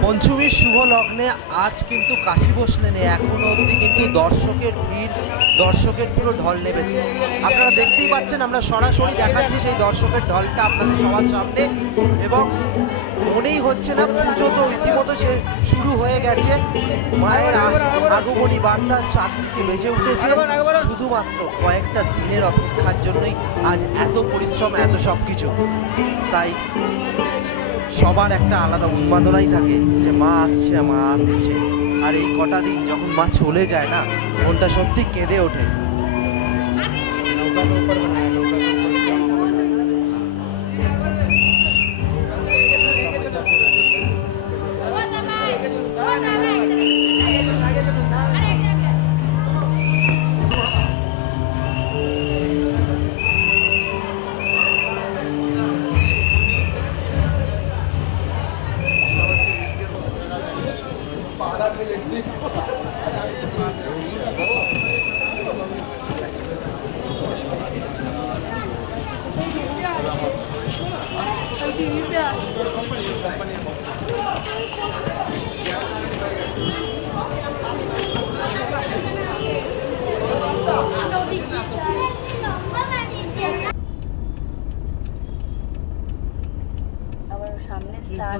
পঞ্চমীর শুভ লগ্নে আজ কিন্তু কাশী বসলেনে এখনো অবধি কিন্তু দর্শকের ভিড়, দর্শকের পুরো ঢল নেমেছে। আপনারা দেখতেই পাচ্ছেন, আমরা সরাসরি দেখাচ্ছি সেই দর্শকের ঢলটা আপনাদের সবার সামনে, এবং মনেই হচ্ছে না পুজো তো ইতিমধ্যে সে শুরু হয়ে গেছে। মায়ের আগমনী বার্তা চারদিকে বেজে উঠেছে, শুধুমাত্র কয়েকটা দিনের অপেক্ষার জন্যই আজ এত পরিশ্রম, এত সব কিছু। তাই সবার একটা আলাদা উন্মাদনাই থাকে যে মা আসছে, মা আসছে। আর এই কটা দিন যখন মা চলে যায় না, মনটা সত্যি কেঁদে ওঠে। আবার সামনে স্টার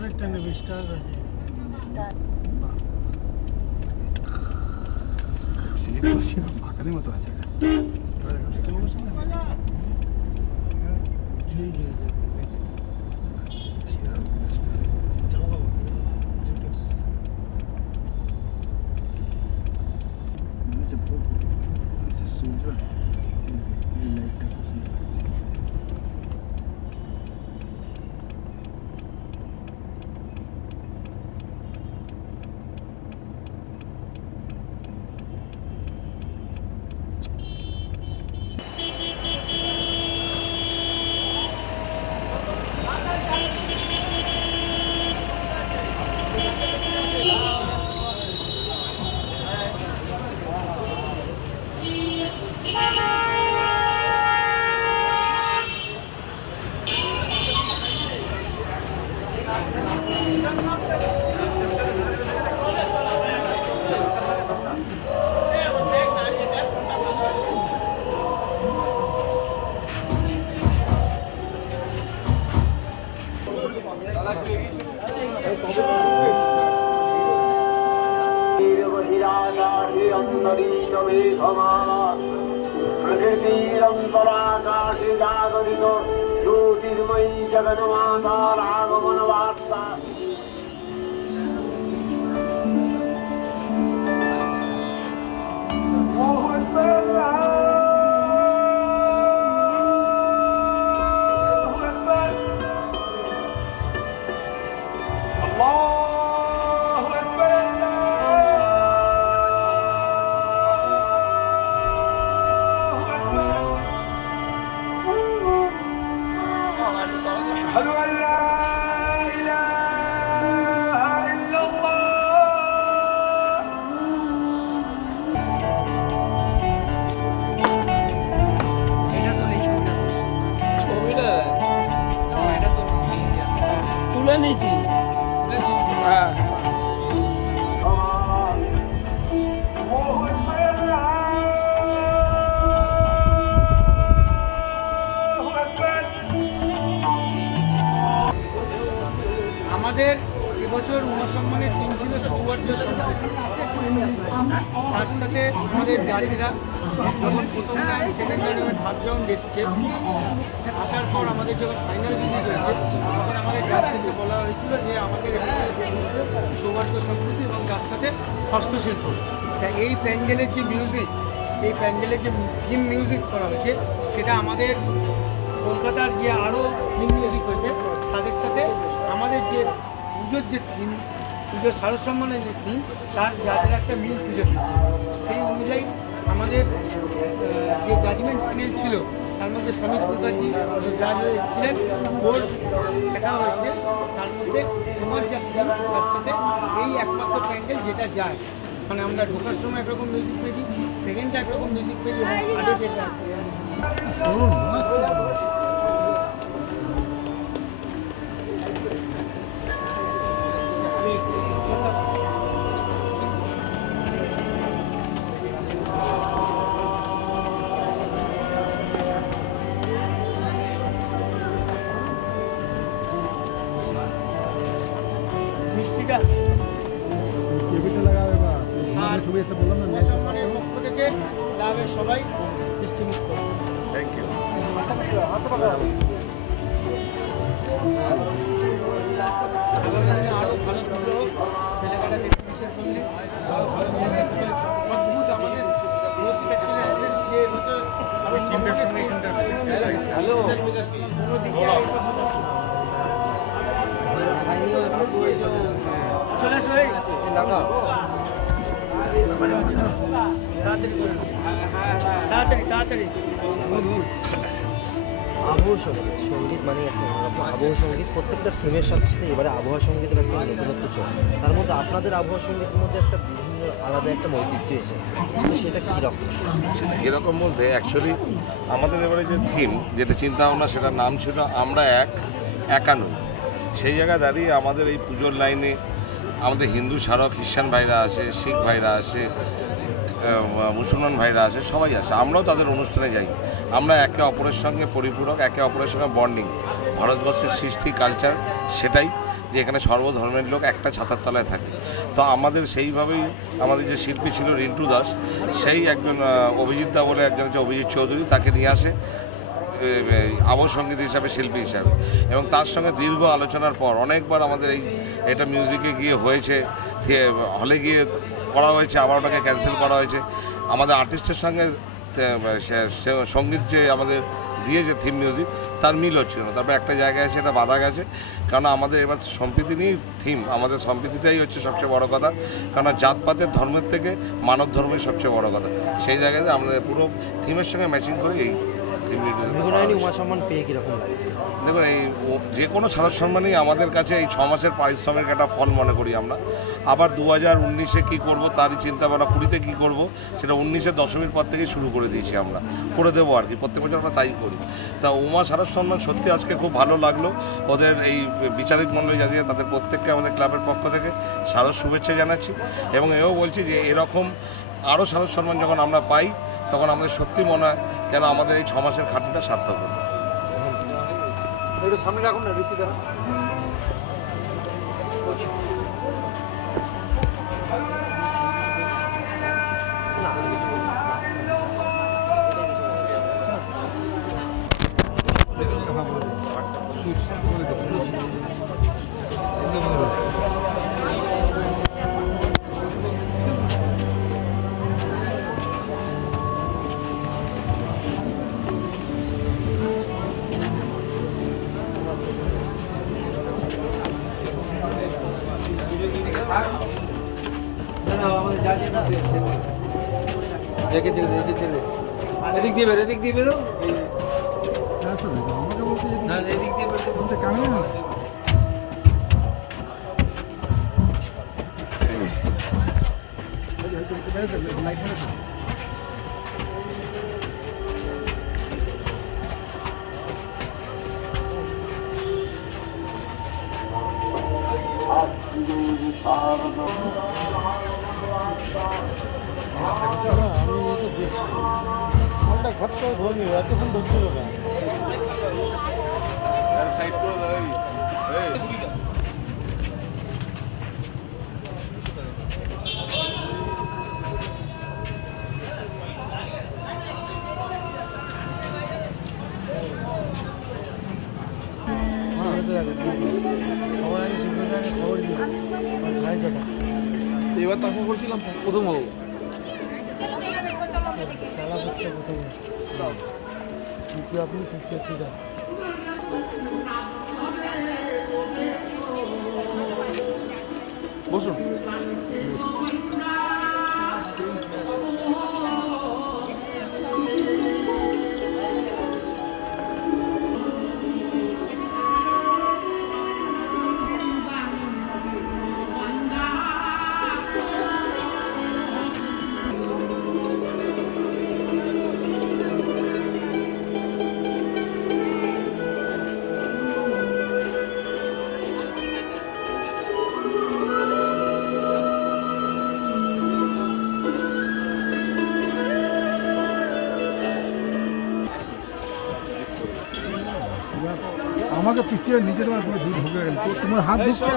ফাঁকাদের মতো আছে প্রকৃতিরন্তরাকাশে জাগরিত জ্যোতির্ময়ী জগন্মাতার আগমন বার্তা। তুলে নিয়েছি। হ্যাঁ আমাদের এবছর উমাসম্মানের থিম ছিল সৌহার্দ্য সম্প্রীতি। তার সাথে আমাদের জাতিরা যখন প্রথম round, second round, third round এসছে, আসার পর আমাদের যখন ফাইনাল ভিজিট হয়েছে, তখন আমাদের জাতিকে বলা হয়েছিল যে আমাদের সৌহার্দ্য সম্প্রীতি এবং তার সাথে হস্তশিল্প। তা এই প্যান্ডেলের যে মিউজিক, এই প্যান্ডেলের যে থিম মিউজিক করা হয়েছে, সেটা আমাদের কলকাতার যে আরও থিম মিউজিক হয়েছে তাদের সাথে আমাদের যে পুজোর যে থিম, পুজোর শারদসম্মানের যে থিম, তার যাদের একটা মিল খুঁজে পেয়েছে। সেই অনুযায়ী আমাদের যে জাজমেন্ট প্যানেল ছিল, তার মধ্যে শ্রমিক মুখার্জি জাজ হয়ে এসেছিলেন, ওর দেখা হয়েছে। তার মধ্যে তোমার যা থিম তার সাথে এই একমাত্র প্যান্ডেল যেটা যায়, মানে আমরা ঢোকার সময় একরকম মিউজিক পেয়েছি, সেকেন্ডটা একরকম মিউজিক পেয়েছি, এবং আগে যেটা মিষ্টিটা আর প্রশাসনের পক্ষ থেকে ক্লাবের সবাই মিষ্টিমুক্ত। Thank you. আরও ভালো পুজো হোক, ছেলেকাটাকে চিকিৎসা করলে আরও ভালো অদ্ভুত আমাদের যে বছর হ্যালো কোনো দিকে চলে এসো লাগা তাড়াতাড়ি আবহাওয়া সঙ্গীত, সঙ্গীত মানে একটা অন্যরকম আবহাওয়া সঙ্গীত। প্রত্যেকটা থিমের সাথে সাথে এবারে আবহাওয়া সঙ্গীতের একটা নতুনত্ব চলে। তার মধ্যে আপনাদের আবহাওয়া সঙ্গীতের মধ্যে একটা বিভিন্ন আলাদা একটা ঐতিহ্য এসেছে, তো সেটা কীরকম? সেটা কীরকম বলতে অ্যাকচুয়ালি আমাদের এবারে যে থিম যেটা চিন্তা ভাবনা, সেটার নাম ছিল আমরা একানু। সেই জায়গায় দাঁড়িয়ে আমাদের এই পুজোর লাইনে আমাদের হিন্দু ছাড়াও খ্রিস্টান ভাইরা আসে, শিখ ভাইরা আসে, মুসলমান ভাইরা আসে, সবাই আসে। আমরাও তাদের অনুষ্ঠানে যাই। আমরা একে অপরের সঙ্গে পরিপূরক, একে অপরের সঙ্গে বন্ডিং। ভারতবর্ষের সৃষ্টি কালচার সেটাই, যে এখানে সর্বধর্মের লোক একটা ছাতার তলায় থাকে। তো আমাদের সেইভাবেই আমাদের যে শিল্পী ছিল রিন্টু দাস, সেই একজন অভিজিৎ দা বলে একজন হচ্ছে অভিজিৎ চৌধুরী, তাকে নিয়ে আসে আবহ সঙ্গীত হিসাবে, শিল্পী হিসাবে। এবং তার সঙ্গে দীর্ঘ আলোচনার পর অনেকবার আমাদের এটা মিউজিকে গিয়ে হয়েছে, হলে গিয়ে করা হয়েছে, আবার ওটাকে ক্যান্সেল করা হয়েছে। আমাদের আর্টিস্টের সঙ্গে সঙ্গীত যে আমাদের দিয়েছে থিম মিউজিক, তার মিল হচ্ছিল না। তারপরে একটা জায়গায় এসে এটা বাধা গেছে, কারণ আমাদের এবার সম্প্রীতি নিয়েই থিম। আমাদের সম্প্রীতিটাই হচ্ছে সবচেয়ে বড় কথা, কারণ জাতপাতের ধর্মের থেকে মানব ধর্মের সবচেয়ে বড় কথা। সেই জায়গায় আমাদের পুরো থিমের সঙ্গে ম্যাচিং করে এই থিম মিউজিক। উমা সম্মান পেয়ে কীরকম লাগছে? দেখুন, এই যে কোনো ছাড়ার সম্মানই আমাদের কাছে এই 6 মাসের পারিশ্রমিক একটা ফল মনে করি আমরা। আবার 2019-এ কী করবো তারই চিন্তা ভাবনা, 20-তে কী করবো সেটা 19-এর দশমীর পর থেকেই শুরু করে দিয়েছি আমরা, করে দেবো আর কি। প্রত্যেক বছর আমরা তাই করি। তা উমা ছাড়ার সম্মান সত্যি আজকে খুব ভালো লাগলো। ওদের এই বিচারিক মণ্ডলী জানিয়ে তাদের প্রত্যেককে আমাদের ক্লাবের পক্ষ থেকে সারস শুভেচ্ছা জানাচ্ছি, এবং এও বলছি যে এরকম আরও সারস সম্মান যখন আমরা পাই, তখন আমাদের সত্যি মনে হয় যেন আমাদের এই 6 মাসের খাটনিটা সার্থক হবে। একটু সামনে রাখুন না ঋষি দ্বারা। এদিক দিয়ে বেরো, এদিক দিয়ে বেরো, এদিক দিয়ে বেরো। ঘরটা ধরনি, এতক্ষণ ধরছিল না। এবার তো আশা করছিলাম প্রথম হবো। আপনি বসুন। আমাকে পিছিয়ে নিচে তোমার তুমি দূর ঢুকে গেল তোমার হাত ঢুকে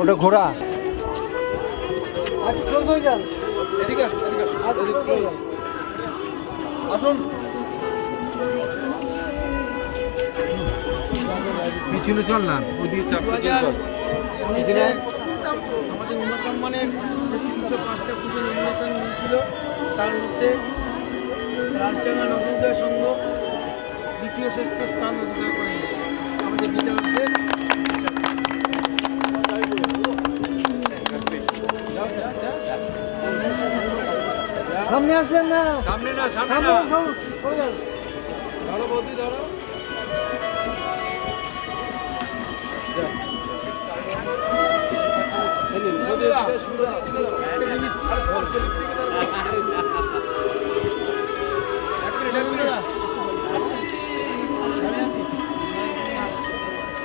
ওটা ঘোড়া আসুন পিছনে চল না ওদিকে চাপ আমাদের উমা সম্মানের 305টা পুজো নমিনেশন নিয়েছিল তার মধ্যে রাজডাঙ্গা নবোদয় সংঘ দ্বিতীয় শ্রেষ্ঠ স্থান অধিকার করে নিয়েছে আমাদের বিচারকদের সামনে আসবেন না সামনে না ধরো বৌদি ধরো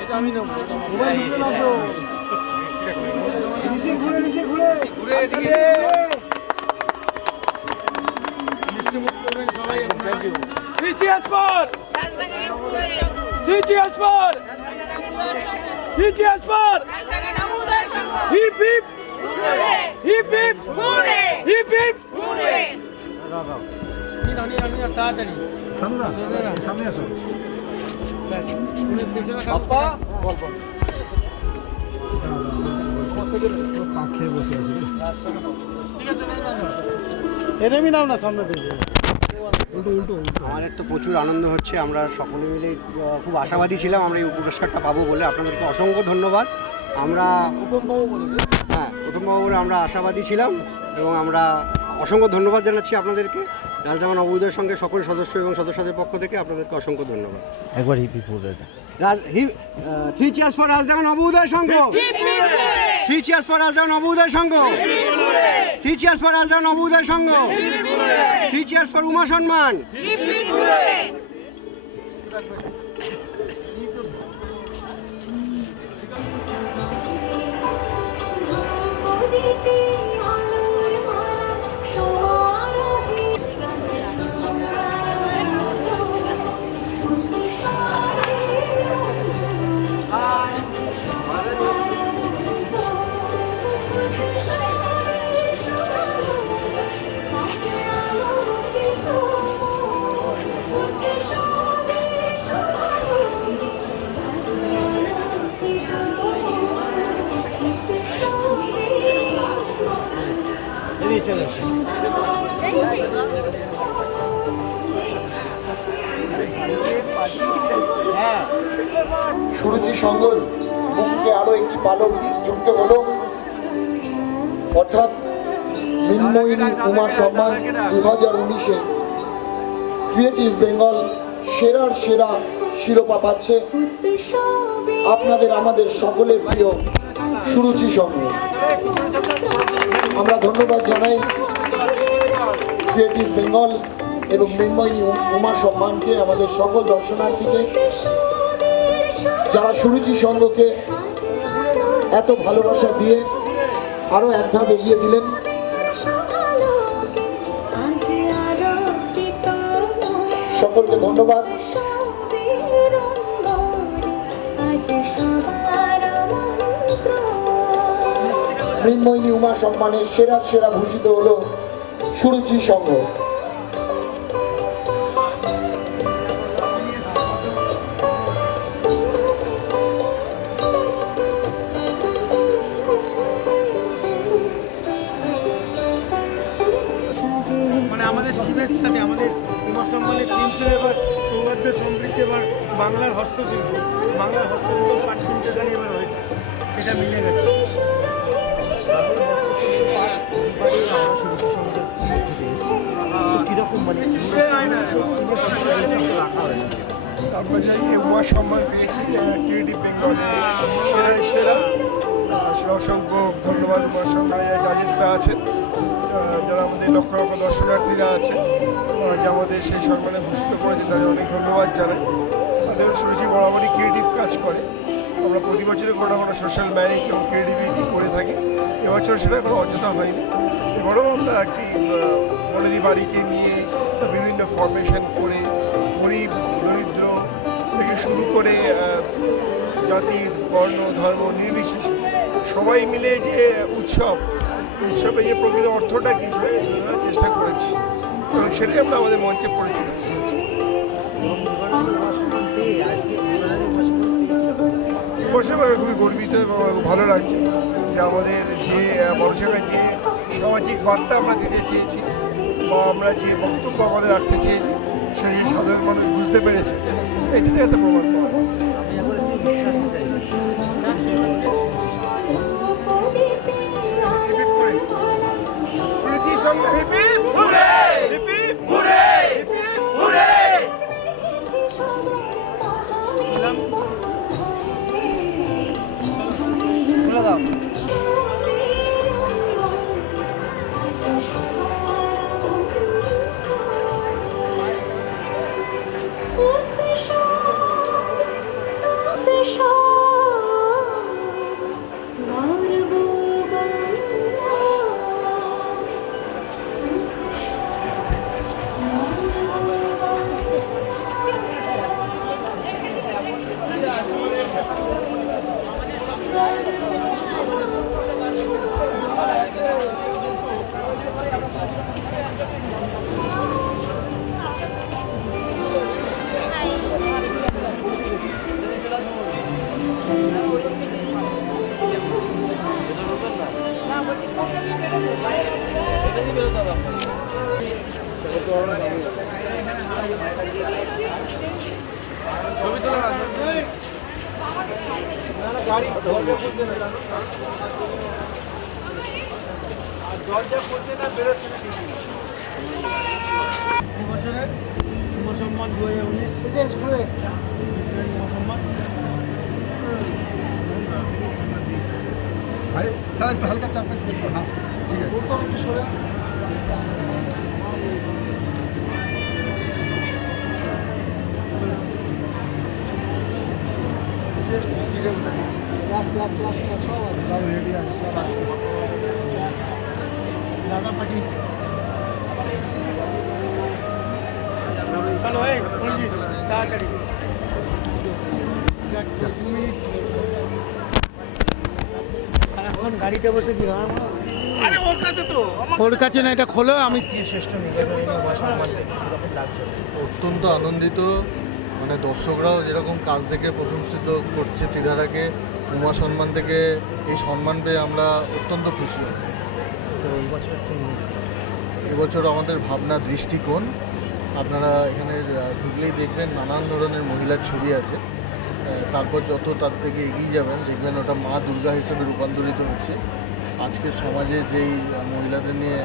এটা আমি নেব ঘুরে এদিকে Three cheers for! Three cheers for! Three cheers for! Hip hip! Hip hip! Hip hip! তাড়াতাড়ি সামনে আসো আপা পাখে বসে আছে এরমই নাও না সামনে থেকে আমাদের তো প্রচুর আনন্দ হচ্ছে আমরা সকলে মিলে খুব আশাবাদী ছিলাম আমরা এই পুরস্কারটা পাবো বলে আপনাদেরকে অসংখ্য ধন্যবাদ আমরা প্রথমবাবু বলে আমরা আশাবাদী ছিলাম এবং আমরা অসংখ্য ধন্যবাদ জানাচ্ছি আপনাদেরকে রাজডাঙ্গা নবোদয়ের সঙ্গে সকল সদস্য এবং সদস্যদের পক্ষ থেকে আপনাদেরকে অসংখ্য ধন্যবাদ একবার হিপি পড়ে three cheers for Rajdanga Nabodoy Sangha three cheers for Rajdanga Nabodoy Sangha three cheers for Rajdanga Nabodoy Sangha three cheers for Uma Samman Suruchi সংঘর বুকে আরো একটি পালক যুক্ত হলো অর্থাৎ মৃন্ময়িনী উমা সম্মান 2019-এ ক্রিয়েটিভ বেঙ্গল সেরার সেরা শিরোপা পাচ্ছে আপনাদের আমাদের সকলের প্রিয় সুরুচি সংঘ আমরা ধন্যবাদ জানাই ক্রিয়েটিভ বেঙ্গল এবং মৃন্ময়িনী উমা সম্মানকে আমাদের সকল দর্শনার্থীকে যারা সুরুচি সংঘকে এত ভালোবাসা দিয়ে আরও এক ধাপ এগিয়ে দিলেন সকলকে ধন্যবাদ মৃন্ময়িনী উমা সম্মানের সেরা সেরা ভূষিত হলো সুরুচি সংঘ মানে আমাদের টিমের সাথে আমাদের উমা সম্মানের টিম ছিল এবার সৌহার্দ্য সমৃদ্ধি এবার বাংলার হস্তশিল্প পাট কিনতে জানি এবার হয়েছে সেটা মিলে গেছে কীরকম মানে রাখা হয়েছে আমরা যাই উমা সম্মান পেয়েছি ক্রিয়েটিভ বেঙ্গলের সেরা অসংখ্য ধন্যবাদ উমা সম্মানের জাজেসরা আছেন যারা আমাদের লক্ষ লক্ষ দর্শনার্থীরা আছেন যে আমাদের সেই সম্মানে ভূষিত করেছে তাদের অনেক ধন্যবাদ জানাই তাদের সুরুচি বরাবরই ক্রিয়েটিভ কাজ করে আমরা প্রতি বছরে কোনো না কোনো সোশ্যাল ম্যারেজ এবং ক্রিয়েটিভিটি করে থাকি এবছর সেটা কোনো অযথা হয়নি এবারেও আমরা একটি মনেদি বাড়িকে নিয়ে বিভিন্ন ফরমেশন করে গরিব দরিদ্র থেকে শুরু করে জাতি বর্ণ ধর্ম নির্বিশেষে সবাই মিলে যে উৎসবে যে প্রকৃত অর্থটা কী সেটা চেষ্টা করেছি এবং সেটাই আমরা আমাদের মঞ্চে পরিচিত করেছি। বর্ষাকালে খুবই গর্বিত এবং ভালো লাগছে যে আমাদের যে বর্ষাকালে যে সামাজিক বার্তা আমরা দিতে চেয়েছি বা আমরা যে বক্তব্য আমাদের রাখতে চেয়েছি সেই সাধারণ মানুষ বুঝতে পেরেছে, এটাতে একটা প্রমাণ পাওয়া যায়। স্মৃতির সঙ্গে hip hip hurray, hip hip hurray, hip hip hurray. এবছরের যুব সম্মান 2019 হালকা চাপটা হ্যাঁ ঠিক আছে একটু সরে সব রেডি আছে সব আছে দাদা পাঠিয়েছি। চলো এই অরিজিৎ তাড়াতাড়ি সারাক্ষণ গাড়িতে বসে কি হয়? আরে ওর কাছে তো ওর কাছে না, এটা খোলো। আমি শ্রেষ্ঠ অত্যন্ত আনন্দিত, মানে দর্শকরাও যেরকম কাজ থেকে প্রশংসিত করছে ত্রিধারাকে, উমা সম্মান থেকে এই সম্মান পেয়ে আমরা অত্যন্ত খুশি। তো এবছর আমাদের ভাবনা দৃষ্টিকোণ, আপনারা এখানে ঢুকলেই দেখবেন নানান ধরনের মহিলার ছবি আছে। তারপর যত তার থেকে এগিয়ে যাবেন দেখবেন ওটা মা দুর্গা হিসেবে রূপান্তরিত হচ্ছে। আজকের সমাজে যেই মহিলাদের নিয়ে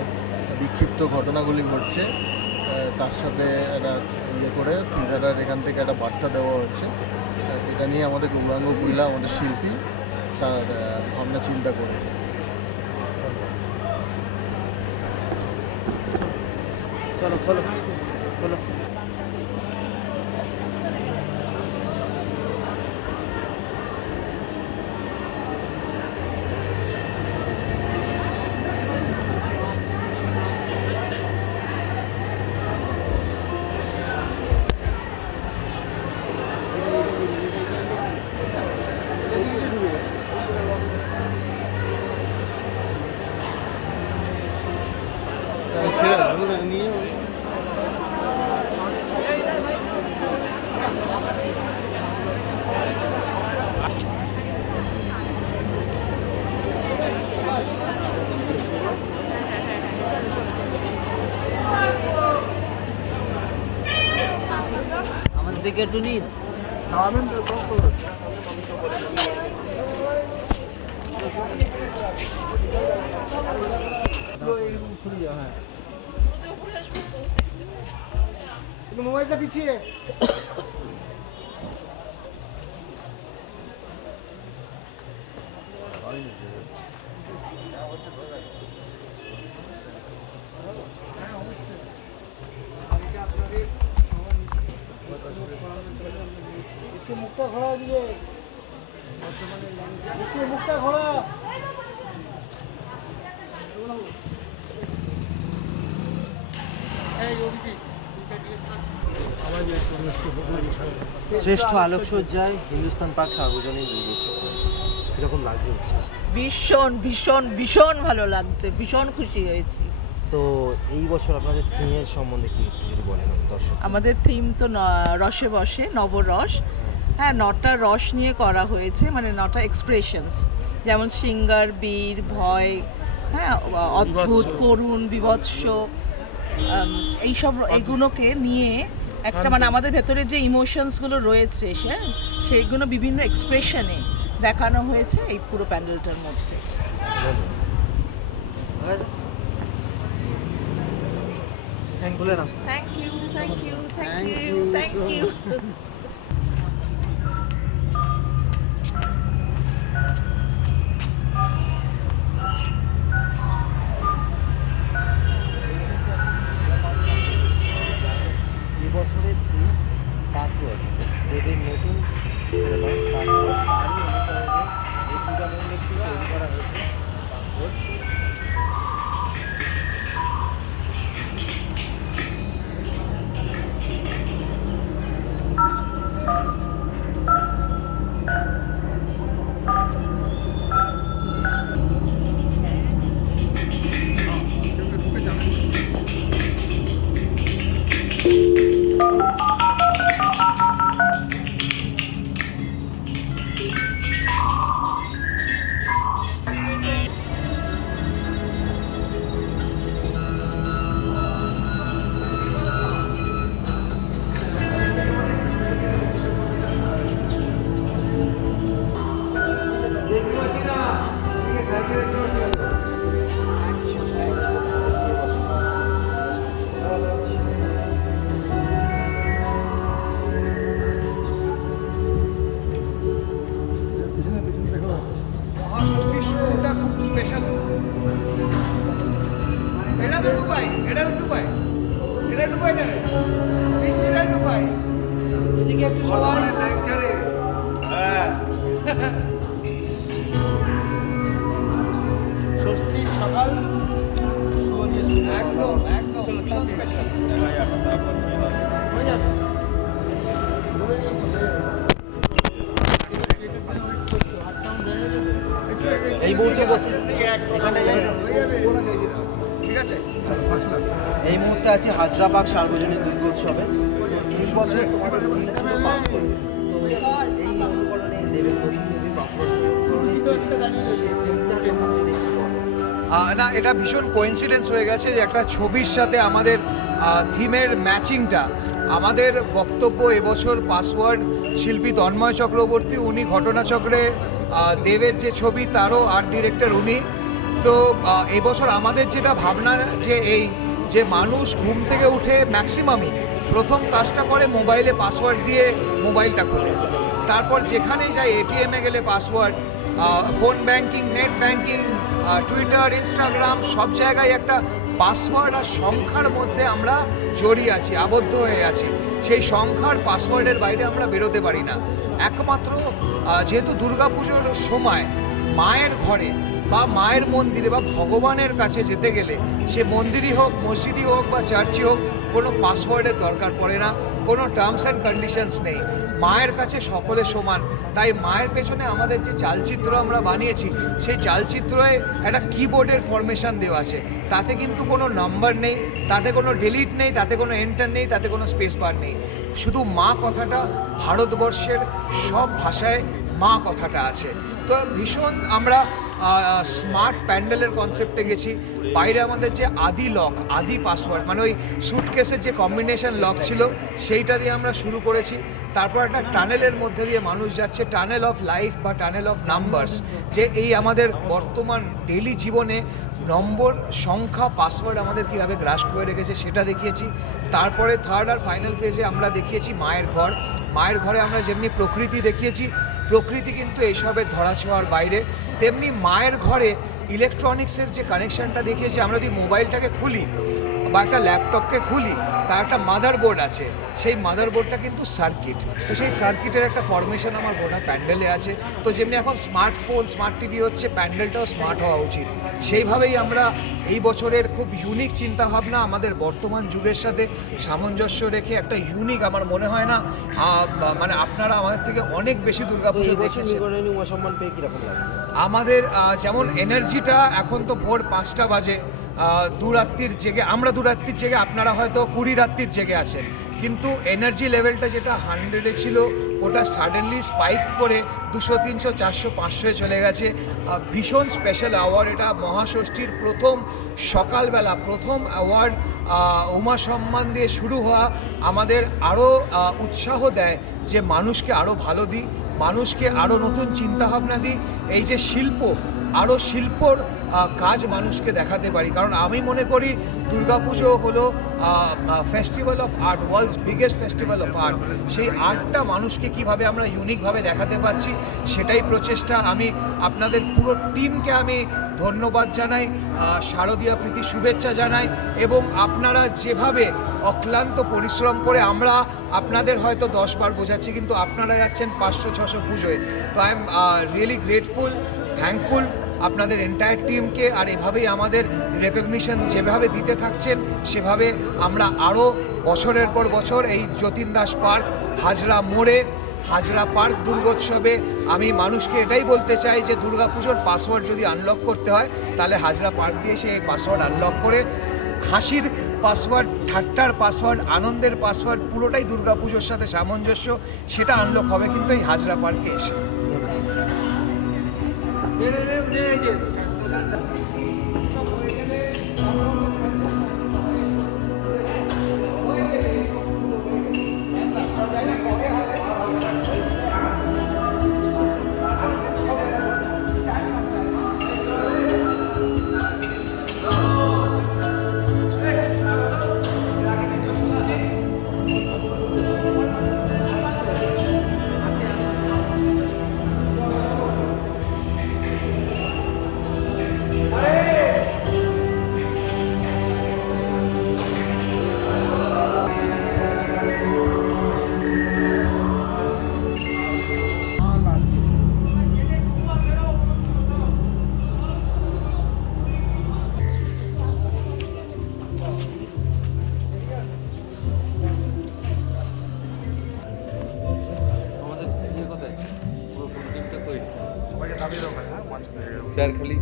বিক্ষিপ্ত ঘটনাগুলি ঘটছে তার সাথে একটা করে ত্রিধারার এখান থেকে একটা বার্তা দেওয়া হচ্ছে। এটা নিয়ে আমাদের গৌরাঙ্গ মহিলা, আমাদের শিল্পী তার ভাবনা চিন্তা করেছে। চলো খোলো খোলো। আমাদের দিকে একটু নিন। খাওয়াবেন তো মোবাইলটা পিছিয়ে মুখটা ঘোরা দিলে, মুখটা ঘোরা। এই অভিজিৎ শ্রেষ্ঠ আলোকসজ্জায় হিন্দুস্তান পার্ক সার্বজনীন দুর্গোৎসব কিরকম লাগছে উচ্ছ্বাস? ভীষণ ভীষণ ভীষণ ভালো লাগছে, ভীষণ খুশি হয়েছি। তো এই বছর আপনাদের থিমের সম্বন্ধে কি একটু যদি বলেন দর্শক? আমাদের থিম তো রসে বসে, নবরস। হ্যাঁ, 9টা রস নিয়ে করা হয়েছে, মানে 9টা এক্সপ্রেশনস, যেমন শৃঙ্গার, বীর, ভয়, হ্যাঁ, অদ্ভুত, করুণ, বিভৎস, এইগুলোকে নিয়ে একটা মানে আমাদের ভেতরে যে ইমোশনসগুলো রয়েছে, হ্যাঁ, সেইগুলো বিভিন্ন এক্সপ্রেশনে দেখানো হয়েছে এই পুরো প্যান্ডেলটার মধ্যে। Thank you, thank you, thank you, thank you. এবছরের থিম পাসওয়ার্ড, দেবের নতুন সিনেমা পাসওয়ার্ড, তারই অনুকরণে এই পূজা মণ্ডপটি তৈরি করা হয়েছে পাসওয়ার্ড। ষষ্ঠীর সকাল একদম একদম ভীষণ স্পেশাল। এই মুহূর্তে ঠিক আছে, এই মুহূর্তে আছে হাজরাবাগ সার্বজনীন দুর্গোৎসবে। এই বছর তোমাদের থিম ছিল পাসওয়ার্ড, তো এই অনুকরণে দেবের নতুন মুভি পাসওয়ার্ড না, এটা ভীষণ কোইন্সিডেন্স হয়ে গেছে যে একটা ছবির সাথে আমাদের থিমের ম্যাচিংটা। আমাদের বক্তব্য এবছর পাসওয়ার্ড শিল্পী তন্ময় চক্রবর্তী, উনি ঘটনাচক্রে দেবের যে ছবি তারও আর্ট ডিরেক্টর উনি। তো এবছর আমাদের যেটা ভাবনা যে এই যে মানুষ ঘুম থেকে উঠে ম্যাক্সিমামই প্রথম কাজটা করে মোবাইলে পাসওয়ার্ড দিয়ে মোবাইলটা খোলে, তারপর যেখানেই যায় এটিএমে গেলে password, phone banking, net banking, Twitter, Instagram, সব জায়গায় একটা পাসওয়ার্ড আর সংখ্যার মধ্যে আমরা জড়িয়ে আছি, আবদ্ধ হয়ে আছি। সেই সংখ্যার পাসওয়ার্ডের বাইরে আমরা বেরোতে পারি না। একমাত্র যেহেতু দুর্গাপুজোর সময় মায়ের ঘরে বা মায়ের মন্দিরে বা ভগবানের কাছে যেতে গেলে সে মন্দিরই হোক, মসজিদই হোক বা চার্চই হোক, কোনো পাসওয়ার্ডের দরকার পড়ে না, কোনো টার্মস অ্যান্ড কন্ডিশনস নেই। মায়ের কাছে সকলে সমান। তাই মায়ের পেছনে আমাদের যে চালচিত্র আমরা বানিয়েছি, সেই চালচিত্রে একটা কিবোর্ডের ফরমেশন দেওয়া আছে। তাতে কিন্তু কোনো নাম্বার নেই, তাতে কোনো ডিলিট নেই, তাতে কোনো এন্টার নেই, তাতে কোনো স্পেস বার নেই। শুধু মা কথাটা ভারতবর্ষের সব ভাষায় মা কথাটা আছে। তো ভীষণ আমরা স্মার্ট প্যান্ডেলের কনসেপ্টে গেছি। বাইরে আমাদের যে আদি লক, আদি পাসওয়ার্ড, মানে ওই সুটকেসের যে কম্বিনেশন লক ছিল সেইটা দিয়ে আমরা শুরু করেছি। তারপর একটা টানেলের মধ্যে দিয়ে মানুষ যাচ্ছে, টানেল অফ লাইফ বা টানেল অফ নাম্বারস, যে এই আমাদের বর্তমান ডেইলি জীবনে নম্বর, সংখ্যা, পাসওয়ার্ড আমাদের কীভাবে গ্রাস করে রেখেছে সেটা দেখিয়েছি। তারপরে থার্ড আর ফাইনাল ফেজে আমরা দেখিয়েছি মায়ের ঘর। মায়ের ঘরে আমরা যেমনি প্রকৃতি দেখিয়েছি, প্রকৃতি কিন্তু এইসবের ধরাছোঁয়ার বাইরে, তেমনি মায়ের ঘরে ইলেকট্রনিক্সের যে কানেকশানটা দেখিয়েছি। আমরা যদি মোবাইলটাকে খুলি, বা একটা ল্যাপটপকে খুলি, তার একটা মাদারবোর্ড আছে, সেই মাদারবোর্ডটা কিন্তু সার্কিট। তো সেই সার্কিটের একটা ফরমেশন আমার গোটা প্যান্ডেলে আছে। তো যেমনি এখন স্মার্টফোন, স্মার্ট টিভি হচ্ছে, প্যান্ডেলটাও স্মার্ট হওয়া উচিত। সেইভাবেই আমরা এই বছরের খুব ইউনিক চিন্তাভাবনা, আমাদের বর্তমান যুগের সাথে সামঞ্জস্য রেখে একটা ইউনিক, আমার মনে হয় না মানে আপনারা আমাদের থেকে অনেক বেশি দুর্গাপুজো দেখেছেন। সম্মান পেয়ে কীরকম লাগে? আমাদের যেমন এনার্জিটা, এখন তো ভোর 5টা বাজে, দুরাত্রির জেগে আমরা, দুরাত্রির জেগে আপনারা হয়তো 20 রাত্রির জেগে আছেন, কিন্তু এনার্জি লেভেলটা যেটা 100-এ ছিল ওটা সাডেনলি স্পাইক করে 200, 300, 400, 500-এ চলে গেছে। ভীষণ স্পেশাল অ্যাওয়ার্ড এটা, মহাষষ্ঠীর প্রথম সকালবেলা প্রথম অ্যাওয়ার্ড উমা সম্মান দিয়ে শুরু হওয়া আমাদের আরও উৎসাহ দেয় যে মানুষকে আরও ভালো দিই, মানুষকে আরও নতুন চিন্তাভাবনা দিই, এই যে শিল্প, আরও শিল্পর কাজ মানুষকে দেখাতে পারি। কারণ আমি মনে করি দুর্গাপুজো হলো festival of art, world's biggest festival of art. সেই আর্টটা মানুষকে কিভাবে আমরা ইউনিকভাবে দেখাতে পারছি, সেটাই প্রচেষ্টা। আমি আপনাদের পুরো টিমকে আমি ধন্যবাদ জানাই, শারদীয়া প্রীতি শুভেচ্ছা জানাই, এবং আপনারা যেভাবে অক্লান্ত পরিশ্রম করে, আমরা আপনাদের হয়তো 10 বার বোঝাচ্ছি, কিন্তু আপনারা যাচ্ছেন 500-600 পুজোয়। তো I am really grateful, thankful আপনাদের এন্টায়ার টিমকে। আর এভাবেই আমাদের রেকগনিশন যেভাবে দিতে থাকছেন, সেভাবে আমরা আরও বছরের পর বছর এই যতীন দাস পার্ক, হাজরা মোড়ে, হাজরা পার্ক দুর্গোৎসবে আমি মানুষকে এটাই বলতে চাই যে দুর্গাপুজোর পাসওয়ার্ড যদি আনলক করতে হয়, তাহলে হাজরা পার্ক দিয়ে সেই পাসওয়ার্ড আনলক করে, হাসির পাসওয়ার্ড, ঠাট্টার পাসওয়ার্ড, আনন্দের পাসওয়ার্ড, পুরোটাই দুর্গাপুজোর সাথে সামঞ্জস্য, সেটা আনলক হবে কিন্তু এই হাজরা পার্কে এসে। স্যার খালি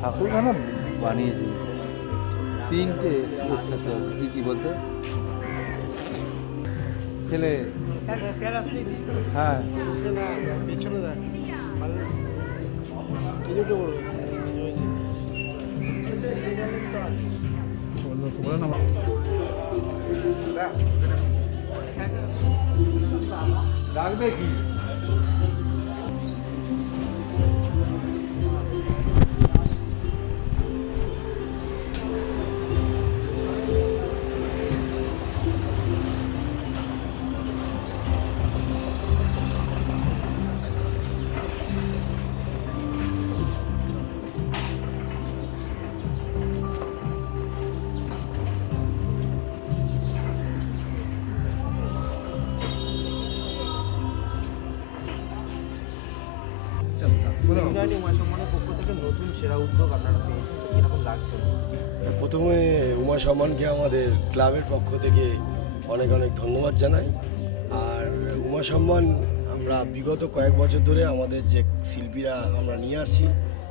ঠাকুর খানা বানিয়েছি 3টে একসাথে। কি বলতে ছেলে, হ্যাঁ পিছনে দেখ ডাকবে কি? প্রথমে উমা সম্মানকে আমাদের ক্লাবের পক্ষ থেকে অনেক অনেক ধন্যবাদ জানাই। আর উমা সম্মান আমরা বিগত কয়েক বছর ধরে আমাদের যে শিল্পীরা আমরা নিয়ে আসছি,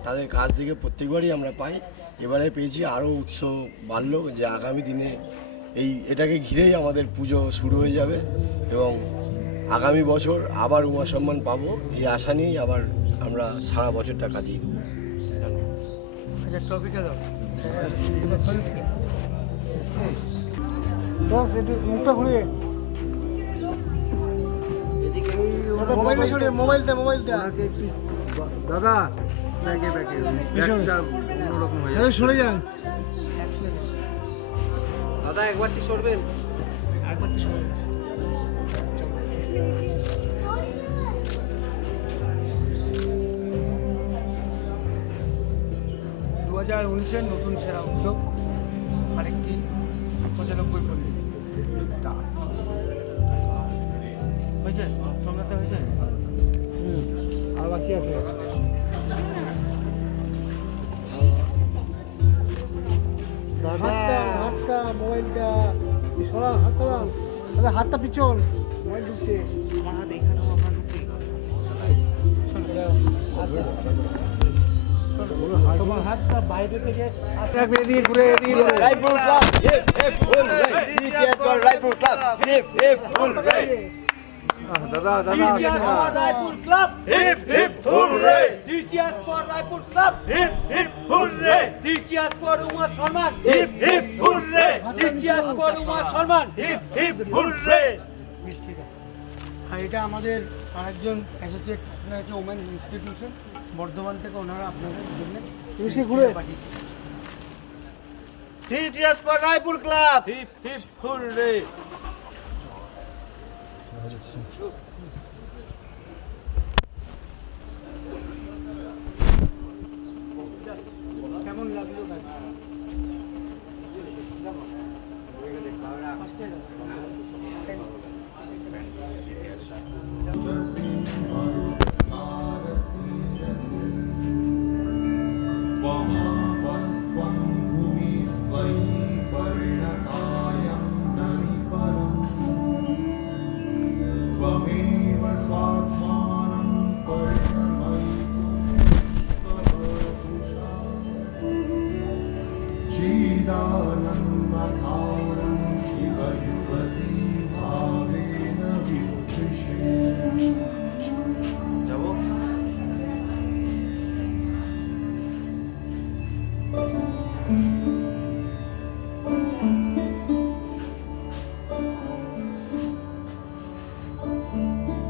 তাদের কাছ থেকে প্রত্যেকবারই আমরা পাই। এবারে পেয়েছি, আরও উৎসব বাড়লো যে আগামী দিনে এটাকে ঘিরেই আমাদের পুজো শুরু হয়ে যাবে এবং আগামী বছর আবার উমা সম্মান পাবো, এই আশা নিয়েই আবার আমরা সারা বছরটা কাটিয়ে দেবো। আচ্ছা, ট্রফিটা দাও। মুখটা ঘুরিয়ে মোবাইলটা সরিয়ে মোবাইলটা দাদা ব্যাগে ব্যাগটা অন্যরকম হয়ে যাচ্ছে। সরে যান দাদা একবারটি সরবেন। একবারটি সরে যান। 2019-এর নতুন সেরা উদ্যোগ আরেকটি 95 পল্লী হয়েছে, সংখ্যাটা হয়েছে আর বাকি আছে। হাতটা মোবাইলটা সরান, হাত সরান দাদা, হাতটা পিছন, মোবাইল ঢুকছে আমার হাত এখানে, আপনার ঢুকছে। তোমার হাতটা বাইরে থেকে Raipur club hip hip hurray, cheers for Raipur club hip hip hurray. দাদা cheers for Raipur club hip hip hurray, cheers for Raipur club hip hip hurray, cheers for Uma Sharma hip hip hurray, cheers for Uma Sharma hip hip hurray. আর এটা আমাদের আরেকজন অ্যাসোসিয়েট পার্টনার আছে ওমেন ইনস্টিটিউশন বর্ধমান থেকে, ওনারা আপনাদের জন্য ঘুরে পাঠিয়েছে। Cheers for Raipur club hip hip ফুল রে। কেমন লাগলো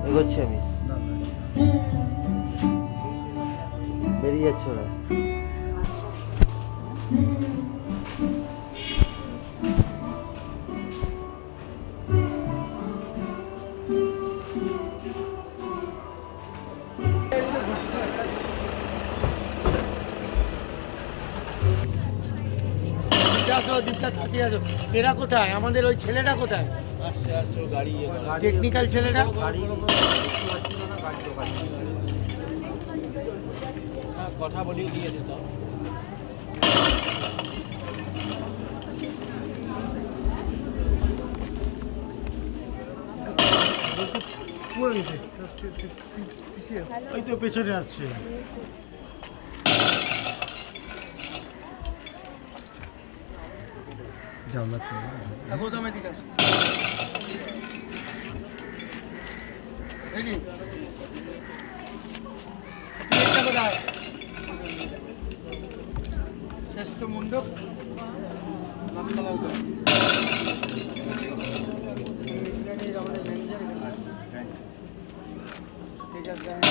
এগোচ্ছি আমি, বেরিয়ে যাচ্ছে ওরা। এরা কোথায়? আমাদের ওই ছেলেটা কোথায়? টেকনিক্যাল ছেলেটা কথা বলিয়ে দিয়ে দিত। ওই তো পেছনে আসছে। গৌতমের দিকে আসো। রেডি? এটা কোথায়? শ্রেষ্ঠ মণ্ডপ নামতলা উত্তর। আমাদের ম্যানেজার তেজাজ গান।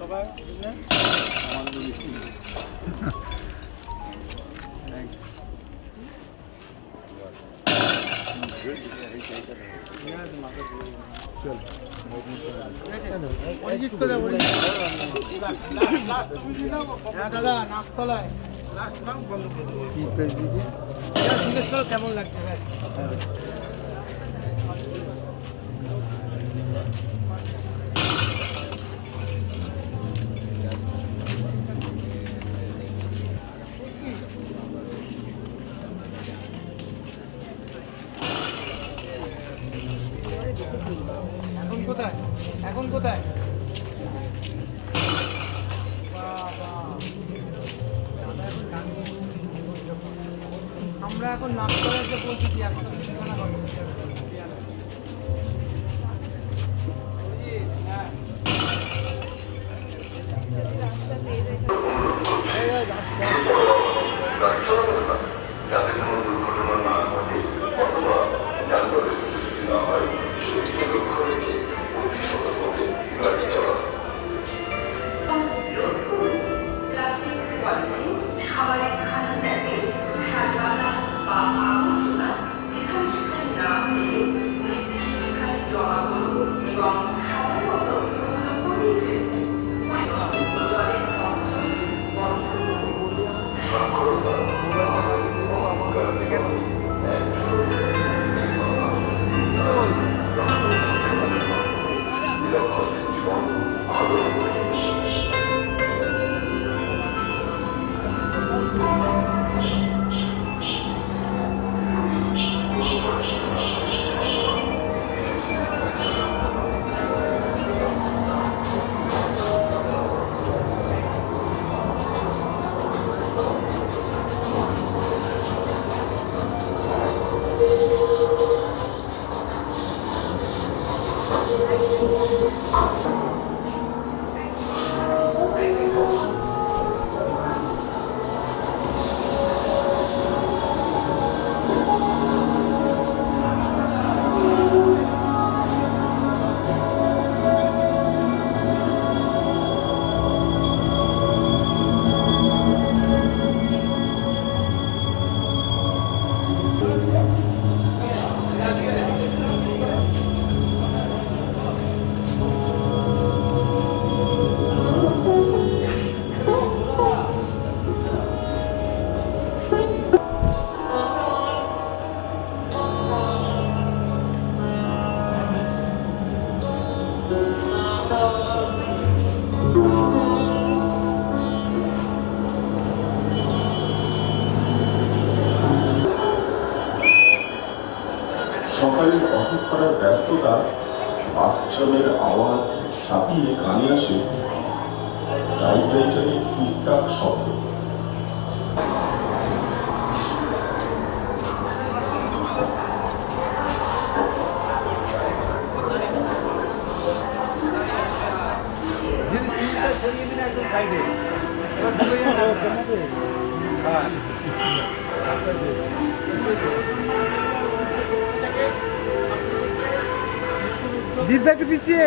সবাই দাদা নাকতলায় কেমন লাগছে? এখন কোথায়? আমরা এখন নামতলায় যে পৌঁছেছি, এখন ঠিকানা করছি। হ্যাঁ সকালের অফিস করার ব্যস্ততা বাস ট্রামের আওয়াজ ছাপিয়ে কানে আসে টাইপরাইটারের টুকটাক শব্দ। দীপদা একটু পিছিয়ে।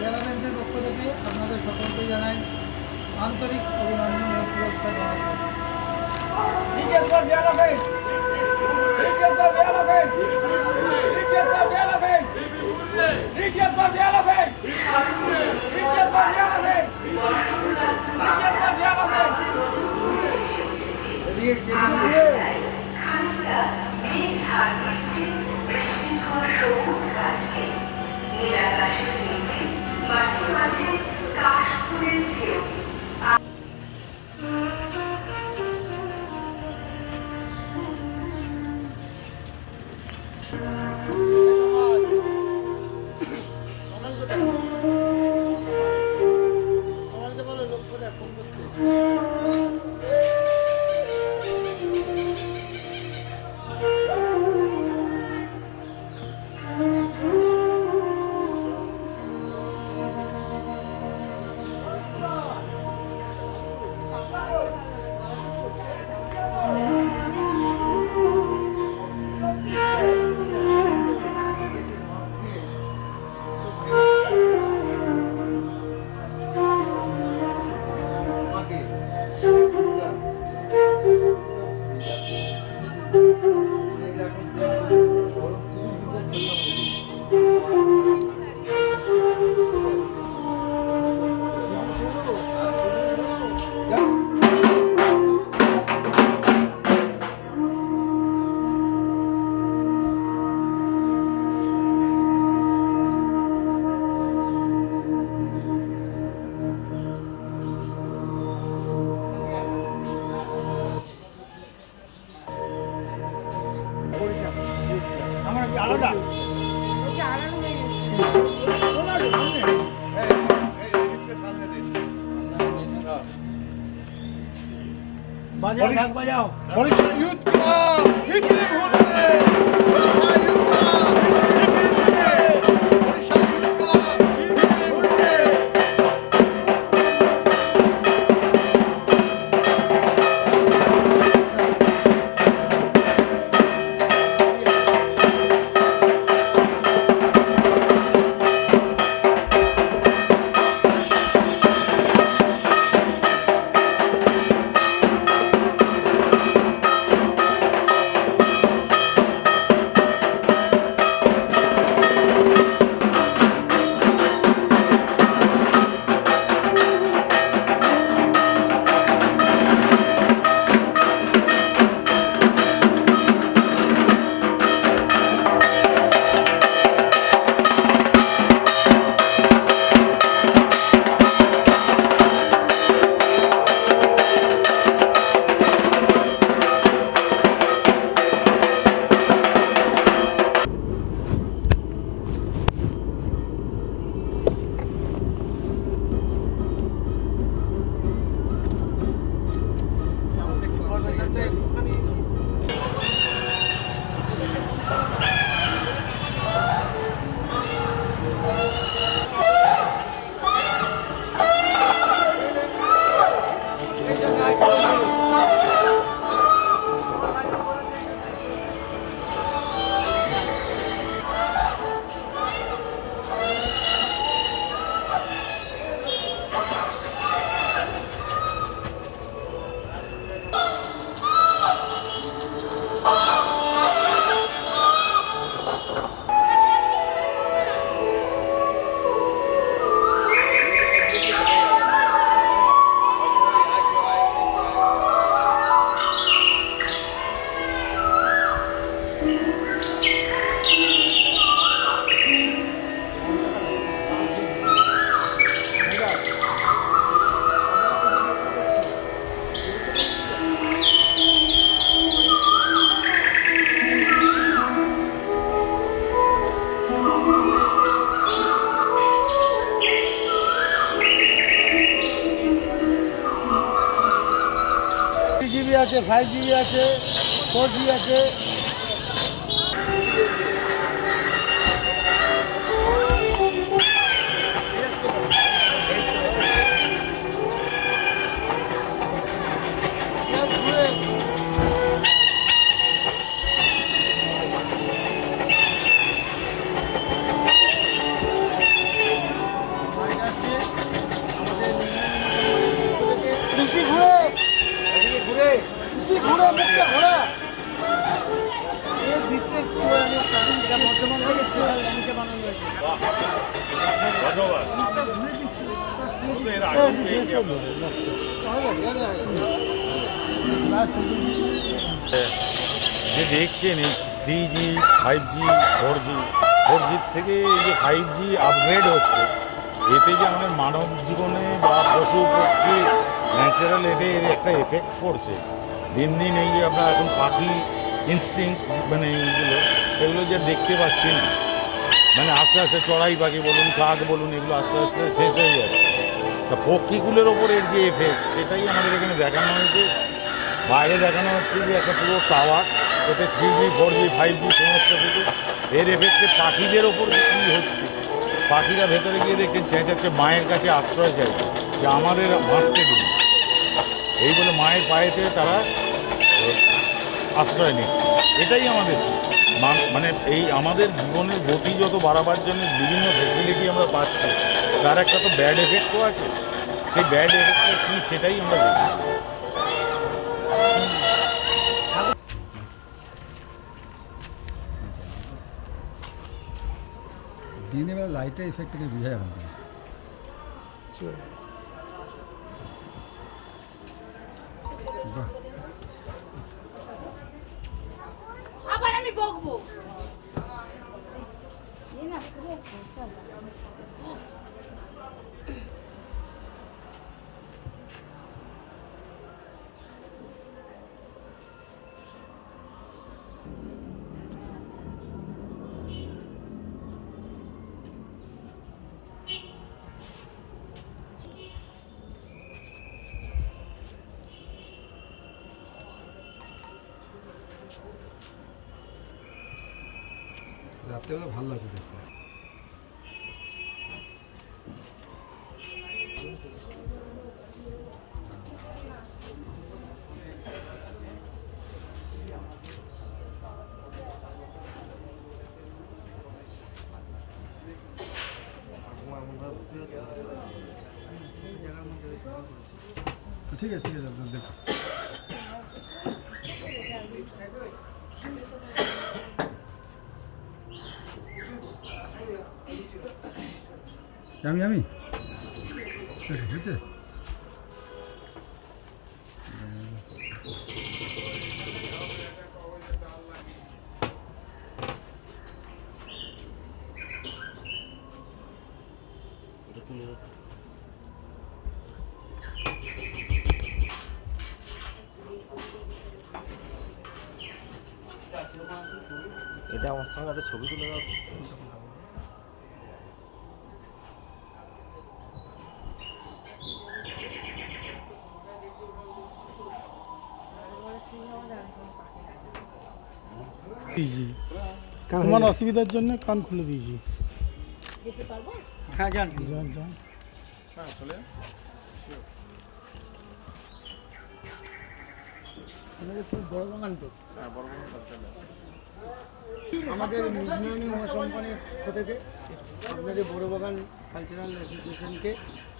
এয়ারলাইন্সের পক্ষ থেকে আপনাদের সকলকে জানাই আন্তরিক অভিনন্দন ও পুরস্কার আলোটা বাজাও ঢাক বাজাও বরিশাল ইউথ ক্লাব হিটলি ভুলে বরিশাল ইউথ ক্লাব হিটলি ভুলে বরিশাল ইউথ ক্লাব হিটলি ভুলে 5G আছে, 4G আছে। বেশি ঘুরে বেশি ঘুরে মুখটা ঘোরা দিচ্ছে বর্তমান থেকে নিচে বানানো হয়েছে। যে দেখছেন এই 3G 5G 4G 4G থেকে এই যে 5G আপগ্রেড হচ্ছে, এতে যে আমাদের মানব জীবনে বা পশু পক্ষী ন্যাচারাল এর একটা এফেক্ট পড়ছে। দিন দিন এই যে আমরা এখন পাখি ইনস্টিংক্ট মানে এগুলো যে দেখতে পাচ্ছি না, মানে আস্তে আস্তে চড়াই পাখি বলুন, কাক বলুন, এগুলো আস্তে আস্তে শেষ হয়ে যাচ্ছে। তা পক্ষীগুলোর ওপর এর যে এফেক্ট, সেটাই আমাদের এখানে দেখানো হয়েছে। বাইরে দেখানো হচ্ছে যে একটা পুরো টাওয়ার, এতে 3G 4G 5G সমস্ত কিছু, এর এফেক্টে পাখিদের ওপর কী হচ্ছে। পাখিরা ভেতরে গিয়ে দেখছেন চেঁচাচ্ছে, মায়ের কাছে আশ্রয় চাই যে আমাদের বাঁচতে দিন, এই বলে মায়ের পায়েতে তারা আশ্রয় নিচ্ছে। এটাই আমাদের মানে এই আমাদের জীবনের গতি যত বাড়াবার জন্য বিভিন্ন ফেসিলিটি আমরা পাচ্ছি, তার একটা তো ব্যাড এফেক্টও আছে। সেই ব্যাড এফেক্টটা কী সেটাই আমরা দেখি। দিনের বেলা লাইটের এফেক্ট থেকে বোঝা যাবে না। আবার আমি বকবো রাত্রেবেলা ভালো লাগছে দেখতে। ঠিক আছে ঠিক আছে, আপনার দেখুন। আমি হয়েছে এটা আমার সঙ্গে একটা ছবি তুলে দাও। তোমার অসুবিধার জন্য কান খুলে দিয়েছি। হ্যাঁ যান যান যান। বড় বাগান তো আমাদের মিজনানি কোম্পানির পক্ষ থেকে আপনাদের বড় বাগান কালচারাল অ্যাসোসিয়েশনকে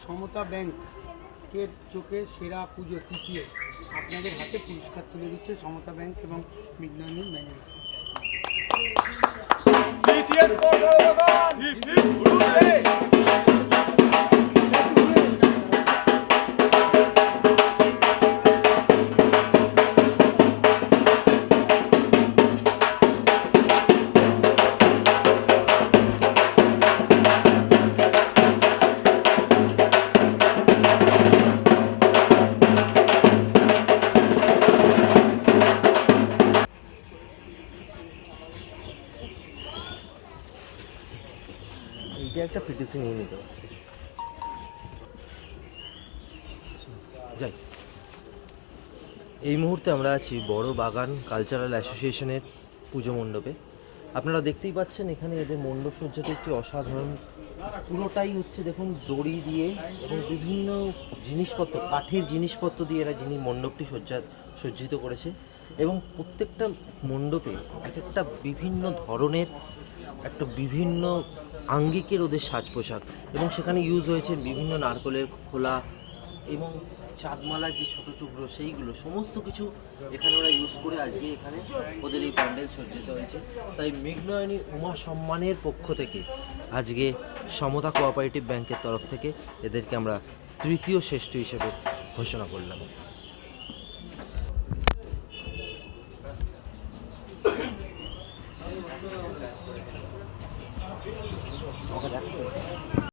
সমতা ব্যাংকের চোখে সেরা পুজো তৃতীয় আপনাদের হাতে পুরস্কার তুলে দিচ্ছে সমতা ব্যাংক এবং মিজনানি ম্যানেজার। এইটা একটা পিটিসি নিয়ে নিতে যাই। এই মুহূর্তে আমরা আছি বড় বাগান কালচারাল অ্যাসোসিয়েশনের পুজো মণ্ডপে। আপনারা দেখতেই পাচ্ছেন এখানে এদের মণ্ডপ সজ্জাটি একটি অসাধারণ, পুরোটাই হচ্ছে দেখুন দড়ি দিয়ে এবং বিভিন্ন জিনিসপত্র, কাঠের জিনিসপত্র দিয়ে এরা মণ্ডপটি সজ্জিত করেছে এবং প্রত্যেকটা মণ্ডপে এক একটা বিভিন্ন ধরনের একটা বিভিন্ন আঙ্গিকের ওদের সাজ পোশাক, এবং সেখানে ইউজ হয়েছে বিভিন্ন নারকেলের খোলা এবং চাঁদমালার যে ছোটো টুকরো সেইগুলো সমস্ত কিছু এখানে ওরা ইউজ করে আজকে এখানে ওদের এই প্যান্ডেল সজ্জিত হয়েছে। তাই মেঘনয়নী উমা সম্মানের পক্ষ থেকে আজকে সমতা কোঅপারেটিভ ব্যাংকের তরফ থেকে এদেরকে আমরা তৃতীয় শ্রেষ্ঠ হিসেবে ঘোষণা করলাম।